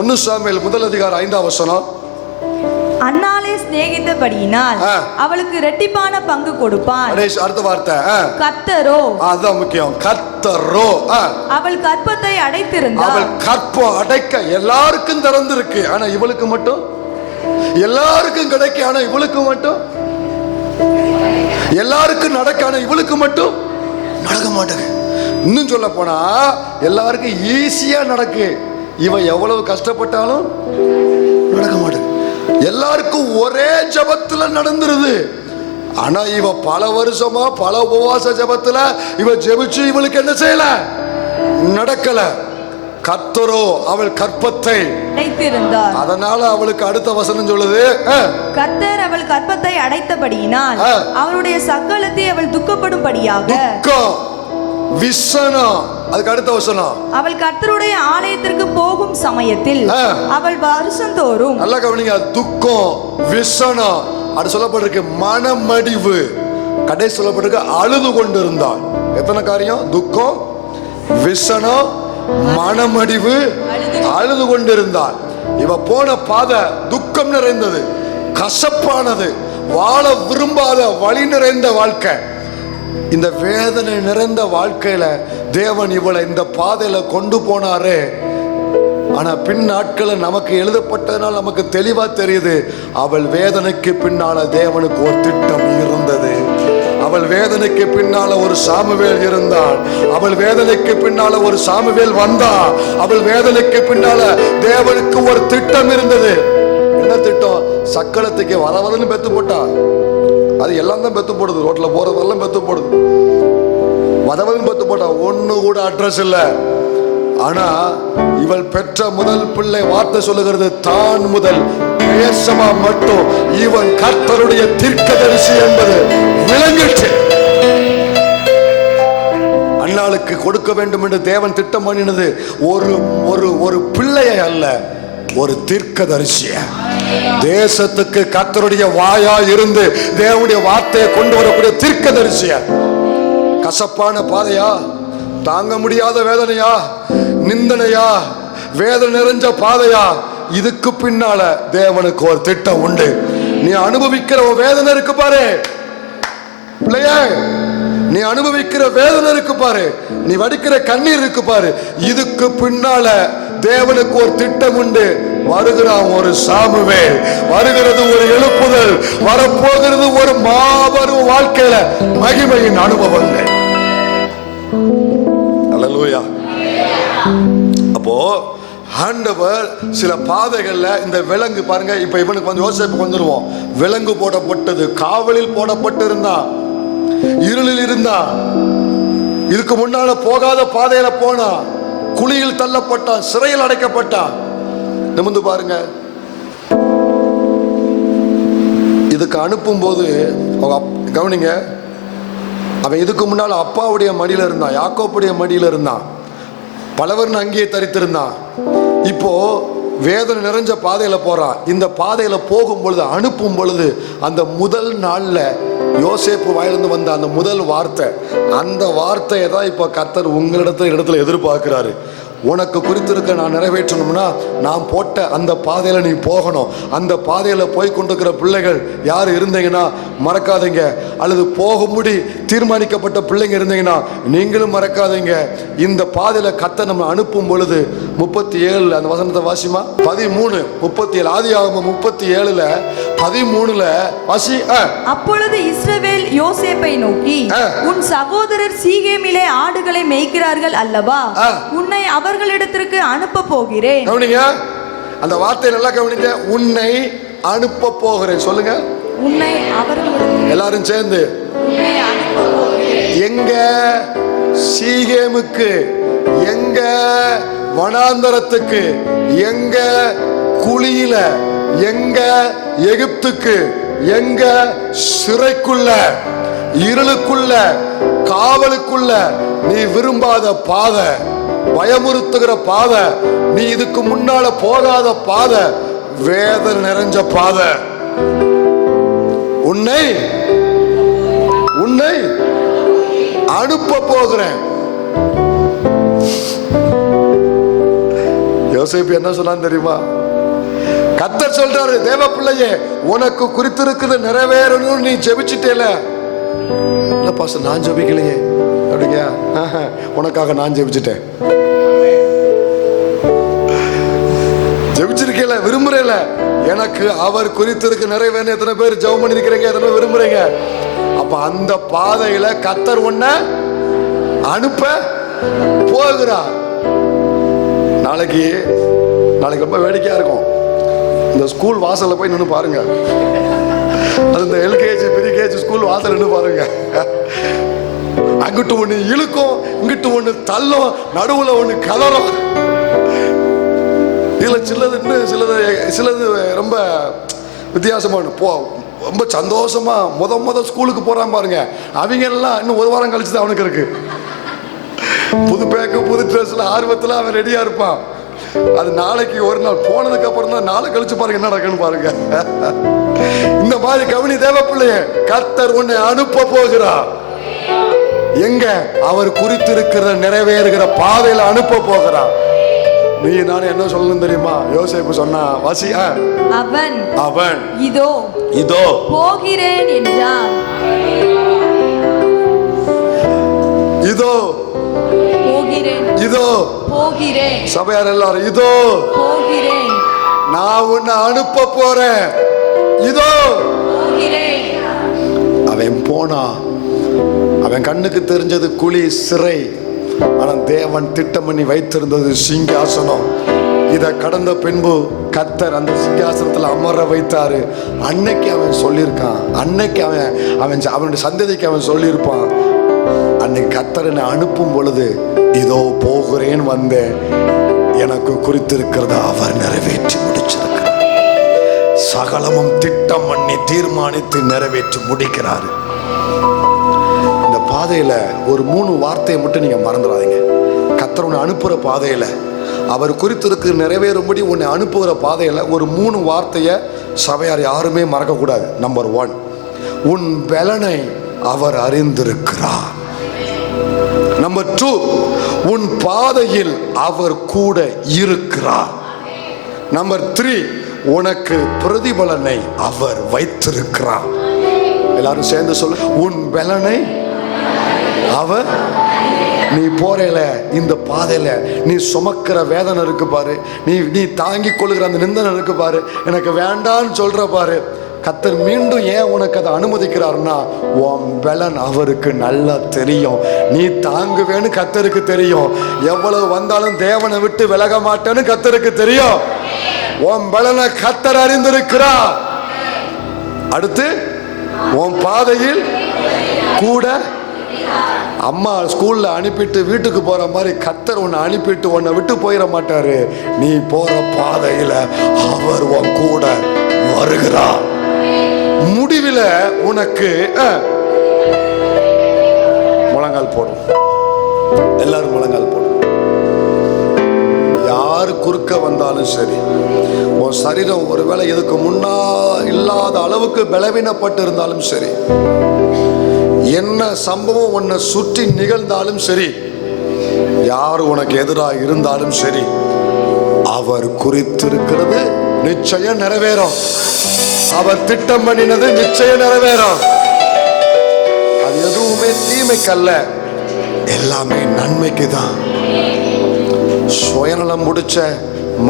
1 சாமுவேல் 1:5. அன்னாளை சிநேகித்தபடியினால் அவளுக்கு இரட்டிப்பான பங்கு கொடுப்பான். அடுத்த வார்த்தை, கர்த்தரோ, அதான் முக்கியம், கர்த்தரோ அவள் கற்பத்தை அடைத்திருந்தாள். அவள் கற்பம் அடைக்க எல்லாருக்கும் திறந்திருக்கு. ஆனா இவளுக்கு மட்டும், எல்லாருக்கும் கிடைக்க, ஆனா இவளுக்கு மட்டும், எல்லாருக்கும் நடக்க, ஆனா இவளுக்கு மட்டும் நடக்க மாட்டேங்க. இன்னும் சொல்ல போனா எல்லாருக்கும் ஈஸியா நடக்கு, இவ எவ்வளவு கஷ்டப்பட்டாலும் நடக்க மாட்டேங்க. எல்லாருக்கும் ஒரே ஜபத்துல நடந்துருது. ஆனா இவ பல வருஷமா பல உபவாச ஜபத்துல இவ ஜெபிச்சு இவளுக்கு என்ன செய்யல, நடக்கல. கர்த்தரோ அவள் கற்பத்தை அடைத்திருந்தார். அதனால அவளுக்கு அடுத்த வசனம் சொல்லுது, கர்த்தர் அவள் கற்பத்தை அடைத்தபடியினால் அவளுடைய சக்கலத்தை அவள் துக்கப்படும்படியாக. துக்கம், விசனம். அதுக்கு அடுத்த வசனம், அவள் கர்த்தருடைய ஆலயத்திற்கு போகும் சமயத்தில் அவள் வருஷந்தோறும். நல்ல கவனிங்க, துக்கம், விசனம். அது சொல்லப்பட்டிருக்கு மனமடிவு. கடைசி சொல்லப்பட்டிருக்கு அழுது கொண்டிருந்தாள். எத்தனை காரியம்? துக்கம், விசனம், மனமடிவு, அழுது கொண்டிருந்தாள். இவ போன பாதை துக்கம் நிறைந்தது, கசப்பானது, வாழ விரும்பாத வழி நிறைந்த வாழ்க்கை. இந்த வேதனை நிறைந்த வாழ்க்கையில தேவன் இவளை இந்த பாதையில கொண்டு போனாரே. ஆனா பின் நாட்களை நமக்கு எழுதப்பட்டதுனால நமக்கு தெளிவா தெரியுது, அவள் வேதனைக்கு பின்னால தேவனுக்கு ஒரு திட்டம் இருந்தது. அவள் வேதனைக்கு பின்னால ஒரு சாமுவேல் இருந்தாள். அவள் வேதனைக்கு பின்னால ஒரு சாமுவேல் வந்தா. அவள் வேதனைக்கு பின்னால தேவனுக்கு ஒரு திட்டம் இருந்தது. என்ன திட்டம்? சக்கலத்துக்கு வரவதன்னு பெத்து போட்டா. அது எல்லாம் தான் பெத்து போடுது. ரோட்ல போறதெல்லாம் பெத்து போடுது. வதவதுன்னு பெத்து போட்டா. ஒண்ணு கூட அட்ரஸ் இல்ல. ஆனா இவள் பெற்ற முதல் பிள்ளை வார்த்தை சொல்லுகிறது, தான் முதல் பேசமா மட்டும் இவன் கர்த்தருடைய தீர்க்கதரிசி என்பது விளங்கிட்டு அன்னாளுக்கு கொடுக்க வேண்டும் என்று தேவன் திட்டம் பண்ணினது ஒரு ஒரு ஒரு பிள்ளையை அல்ல, ஒரு தீர்க்கதரிசிய. தேசத்துக்கு கர்த்தருடைய வாயா இருந்து தேவனுடைய வார்த்தையை கொண்டு வரக்கூடிய தீர்க்கதரிசிய. கசப்பான பாதையா, தாங்க முடியாத வேதனையா, நிந்தனையா, வேதனை நிறைஞ்ச பாதையா, இதுக்கு பின்னால தேவனுக்கு ஒரு திட்டம் உண்டு. நீ அனுபவிக்கிற வேதனை இருக்கு பாரு பிள்ளையே, நீ அனுபவிக்கிற வேதனை இருக்கு பாரு, நீ வடிக்கிற கண்ணீர் இருக்கு பாரு, இதுக்கு பின்னால தேவனுக்கு ஒரு திட்டம் உண்டு. வருகிறான் ஒரு சாமுவேல், வருகிறது ஒரு எழுப்புதல், வரப்போகிறது ஒரு மாபெரும் வாழ்க்கையில மகிமையின் அனுபவங்கள். அல்லேலூயா. அப்போ ஆண்டவர் சில பாதைகள்ல இந்த விலங்கு பாருங்க, இப்ப இவனுக்கு வந்து யோசேப்புக்கு வந்துருவோம். விலங்கு போடப்பட்டது, காவலில் போடப்பட்டு இருந்தான், இருளில் இருந்தான், இதுக்கு முன்னால போகாத பாதையில போனா, குழியில் தள்ளப்பட்டான், சிறையில் அடைக்கப்பட்டான். நிமிர்ந்து பாருங்க. இதுக்கு அனுப்பும் போது கவனிங்க, அவன் இதுக்கு முன்னால் அப்பாவுடைய மடியில இருந்தான், யாக்கோப்புடைய மடியில இருந்தான், பலவர்னு அங்கேயே தரித்திருந்தான். இப்போ வேதனை நிறைஞ்ச பாதையில போறான். இந்த பாதையில போகும் பொழுது, அனுப்பும் பொழுது, அந்த முதல் நாள்ல யோசேப்பு வாயிலிருந்து வந்த அந்த முதல் வார்த்தை, அந்த வார்த்தையை தான் இப்போ கர்த்தர் உங்களிடத்துல எதிர்பார்க்கிறாரு. உனக்கு குறித்திருக்க நான் நிறைவேற்றணும்னா நான் போட்ட அந்த பாதையில நீ போகணும். அந்த பாதையில போய் கொண்டிருக்கிற பிள்ளைகள் யார் இருந்தீங்கன்னா மறக்காதீங்க, அல்லது போகும்படி தீர்மானிக்கப்பட்ட பிள்ளைங்க இருந்தீங்கன்னா நீங்களும் மறக்காதீங்க. இந்த பாதையில கர்த்தர் நம்ம அனுப்பும் பொழுது 37 அந்த வசனத்தை வாசிமா, 13 37 ஆதியாகமம் 37 13 வாசி. அப்பொழுது இஸ்ரவேல் யோசேப்பை நோக்கி, உன் சகோதரர் சீகேமிலே ஆடுகளை மேய்க்கிறார்கள் அல்லவா, உன்னை அவர்களிடத்திற்கு அனுப்ப போகிறேன். கவனிங்க, அந்த வார்த்தை நல்லா கவனிங்க. உன்னை அனுப்ப போகிறேன். சொல்லுங்க, உன்னை அவர்களிடத்திற்கு. எல்லாரும் சேர்ந்து, உன்னை அனுப்ப போகிறேன். எங்க? சீகேமுக்கு, எங்க? வனாந்தரத்துக்கு, எங்க? குழியில, எங்க? எகிப்துக்கு, எங்க? சிறைக்குள்ள, இருளுக்குள்ள, காவலுக்குள்ள, நீ விரும்பாத பாதை, பயமுறுத்துகிற பாதை, நீ இதுக்கு முன்னால போகாத பாதை, வேதனை நிறைஞ்ச பாதை, உன்னை அனுப்ப போகிறேன். யோசேப்பு என்ன சொன்னான்னு தெரியுமா? கர்த்தர் சொல்றாரு, தேவ பிள்ளையே, உனக்கு குறித்திருக்கிறது நிறைவேறணும், நீ ஜெபிச்சிட்டேல. இல்ல பாஸ்டர், நான் ஜெபிக்கலையே அப்படிங்க. உனக்காக நான் ஜெபிச்சிட்டேன். ஜெபிச்சிருக்கல, விரும்புறேல. எனக்கு அவர் குறித்திருக்கு நிறைவேறணும். எத்தனை பேர் ஜெபம் பண்ணி இருக்கிறீங்க? எத்தனை பேர் விரும்புறீங்க? அப்ப அந்த பாதையில கர்த்தர் உன்னை அனுப்ப போகிறார். நாளைக்கு ரொம்ப வேடிக்கையா இருக்கும். இந்த ஸ்கூல் வாசல்ல போய் நின்று பாருங்க. அது இந்த எல்கேஜி பிரிகேஜி ஸ்கூல் வாசல் நின்று பாருங்க. அங்கிட்டு ஒண்ணு இழுக்கும், இங்கிட்டு ஒண்ணு தள்ளும், நடுவுல ஒண்ணு கதறும். இதுல சிலது ரொம்ப வித்தியாசமான ரொம்ப சந்தோஷமா முத ஸ்கூலுக்கு போறான் பாருங்க. அவங்க எல்லாம் இன்னும் ஒரு வாரம் கழிச்சு தான் அவனுக்கு இருக்கு. புது பேக்கு, புது ட்ரெஸ்ல ஆர்வத்துல அவன் ரெடியா இருப்பான். அது நாளைக்கு ஒரு நாள் போனதுக்கு அப்புறம் தான் நாளை கழிச்சு பாருங்க என்ன நடக்குன்னு பாருங்க. இந்த மாதிரி கவனி தேவ பிள்ளைய, கர்த்தர் உன்னை அனுப்ப போகிறார். எங்க? அவர் குறித்திருக்கிற நிறைவேறுகிற பாதையில அனுப்ப போகிறார். நீ நானே என்ன சொல்லணும் தெரியுமா? யோசேப்பு சொன்னா வாசி. அவன் இதோ போகிறேன் என்றான். இதோ போகிறேன். சபையார் எல்லாரும் இதோ போகிறேன், நான் உன்னை அனுப்ப போறேன். இதோ போகிறேன். அவன் போனா, அவன் கண்ணுக்கு தெரிஞ்சது குழி, சிறை. ஆனால் தேவன் திட்டம் பண்ணி வைத்திருந்தது சிங்காசனம். இதை கடந்த பின்பு கர்த்தர் அந்த சிங்காசனத்தில் அமர வைத்தாரு. அன்னைக்கு அவன் சொல்லியிருக்கான், அன்னைக்கு அவனுடைய சந்ததிக்கு அவன் சொல்லியிருப்பான், அன்னைக்கு கர்த்தர் என்னை அனுப்பும் பொழுது இதோ போகிறேன் வந்தேன், எனக்கு குறித்திருக்கிறத அவர் நிறைவேற்றி முடிச்சிருக்கிறார். சகலமும் திட்டம் பண்ணி தீர்மானித்து நிறைவேற்றி முடிக்கிறாரு. இந்த பாதையில ஒரு 3 வார்த்தையை மட்டும் நீங்க மறந்துடாதீங்க. கர்த்தர் உன்னை அனுப்புற பாதையில, அவர் குறித்திருக்கு நிறைவேறும்படி உன்னை அனுப்புகிற பாதையில ஒரு 3 வார்த்தையை சபையார் யாருமே மறக்க கூடாது. நம்பர் 1, உன் பலனை அவர் அறிந்திருக்கிறார். நம்பர் 2, உன் பாதையில் அவர் கூட இருக்கிறார். நம்பர் 3, உனக்கு பிரதிபலனை அவர் வைத்திருக்கிறார். எல்லாரும் சேர்ந்து சொல்லு, உன் பலனை அவர். நீ போறேல, இந்த பாதையில நீ சுமக்கிற வேதனை இருக்கு பாரு, நீ தாங்கி கொள்ளுகிற அந்த நிந்தனை இருக்கு பாரு, எனக்கு வேண்டான்னு சொல்ற பாரு, கர்த்தர் மீண்டும் ஏன் உனக்கு அதை அனுமதிக்கிறார்னா, உன் பலன் அவருக்கு நல்லா தெரியும். நீ தாங்குவேன்னு கர்த்தருக்கு தெரியும். எவ்வளவு வந்தாலும் தேவனை விட்டு விலக மாட்டேன்னு கர்த்தருக்கு தெரியும். உன் பலனை கர்த்தர் அறிந்திருக்கிறார். அடுத்து, உன் பாதையில் கூட அம்மா ஸ்கூல்ல அனுப்பிட்டு வீட்டுக்கு போற மாதிரி கர்த்தர் உன்னை அனுப்பிட்டு உன்னை விட்டு போயிட மாட்டாரு. நீ போற பாதையில அவர் உன் கூட வருகிறார். முடிவில் உனக்கு முழங்கால் போடும். எல்லாரும் முழங்கால் போடும். யாரு குறுக்க வந்தாலும் சரி, உன் சரீரம் ஒருவேளை இதுக்கு முன்னா இல்லாத அளவுக்கு பலவீனப்பட்டு இருந்தாலும் சரி, என்ன சம்பவம் உன்னை சுற்றி நிகழ்ந்தாலும் சரி, யார் உனக்கு எதிராக இருந்தாலும் சரி, அவர் குறித்திருக்கிறது நிச்சயம் நிறைவேறும். அவர் திட்டம் பண்ணினது நிச்சயம் நிறைவேறும். அது எதுவுமே தீமைக்கல்ல, எல்லாமே நன்மைக்கு தான். சுயநலம் முடிச்ச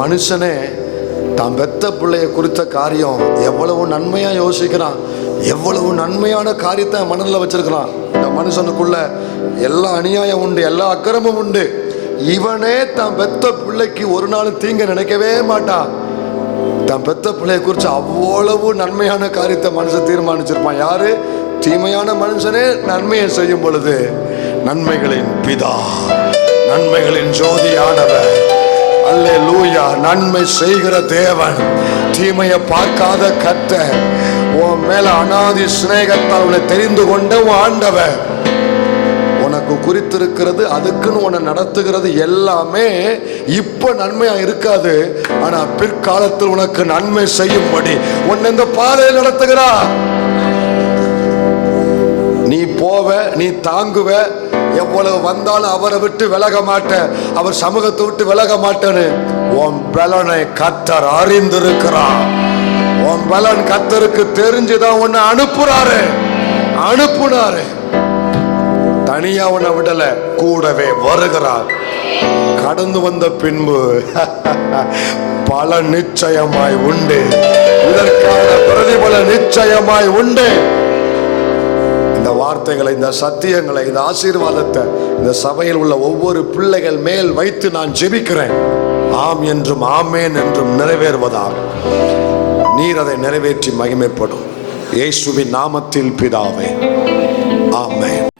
மனுஷனே தான் பெத்த பிள்ளைய குறித்த காரியம் எவ்வளவு நன்மையா யோசிக்கிறான், எவ்வளவு நன்மையான காரியத்தை மனதில் வச்சிருக்கிறான். இந்த மனுஷனுக்குள்ள எல்லா அநியாயம் உண்டு, எல்லா அக்கிரமும் உண்டு. இவனே தான் பெத்த பிள்ளைக்கு ஒரு நாள் தீங்க நினைக்கவே மாட்டான். தான் பெத்த பிள்ளைய குறித்து அவ்வளவு நன்மையான காரியத்தை மனுஷன் தீர்மானிச்சிருப்பான். யாரு? தீமையான மனுஷனே நன்மையை செய்யும் பொழுது, நன்மைகளின் பிதா, நன்மைகளின் ஜோதியானவர், அல்லேலூயா, நன்மை செய்கிற தேவன், தீமையை பார்க்காத கர்த்தர், உன் மேல அநாதி சிநேகத்தால் உன்னை தெரிந்து கொண்ட உன் ஆண்டவர், உனக்கு குறித்திருக்கிறது, அதுக்குன்னு உன்னை நடத்துகிறது எல்லாமே இப்ப நன்மையா இருக்காது. ஆனா பிற்காலத்தில் உனக்கு நன்மை செய்யும்படி உன்னை இந்த பாதையில் நடத்துகிறார். நீ போவ, நீ தாங்குவ, எவ்வளவு வந்தாலும் அவரை விட்டு விலக மாட்ட, அவர் சமூகத்தை விட்டு விலக மாட்டேன்னு உன் பலனை கர்த்தர் அறிந்திருக்கிறார். உன் பலன் கர்த்தருக்கு தெரிஞ்சுதான் உன்னை அனுப்புனாரு. தனியா உன்னை விடல, கூடவே வருகிறார். கடந்து வந்த பின்பு பலன் நிச்சயமாய் உண்டு. இதற்கான பிரதிபலன் நிச்சயமாய் உண்டு. இந்த வார்த்தைகளை, இந்த சத்தியங்களை, இந்த ஆசீர்வாதத்தை இந்த சபையில் உள்ள ஒவ்வொரு பிள்ளைகள் மேல் வைத்து நான் ஜெபிக்கிறேன். ஆம் என்றும் ஆமேன் என்றும் நிறைவேறுவதாக நீர் அதை நிறைவேற்றி மகிமைப்படும். இயேசுவின் நாமத்தில் பிதாவே, ஆமென்.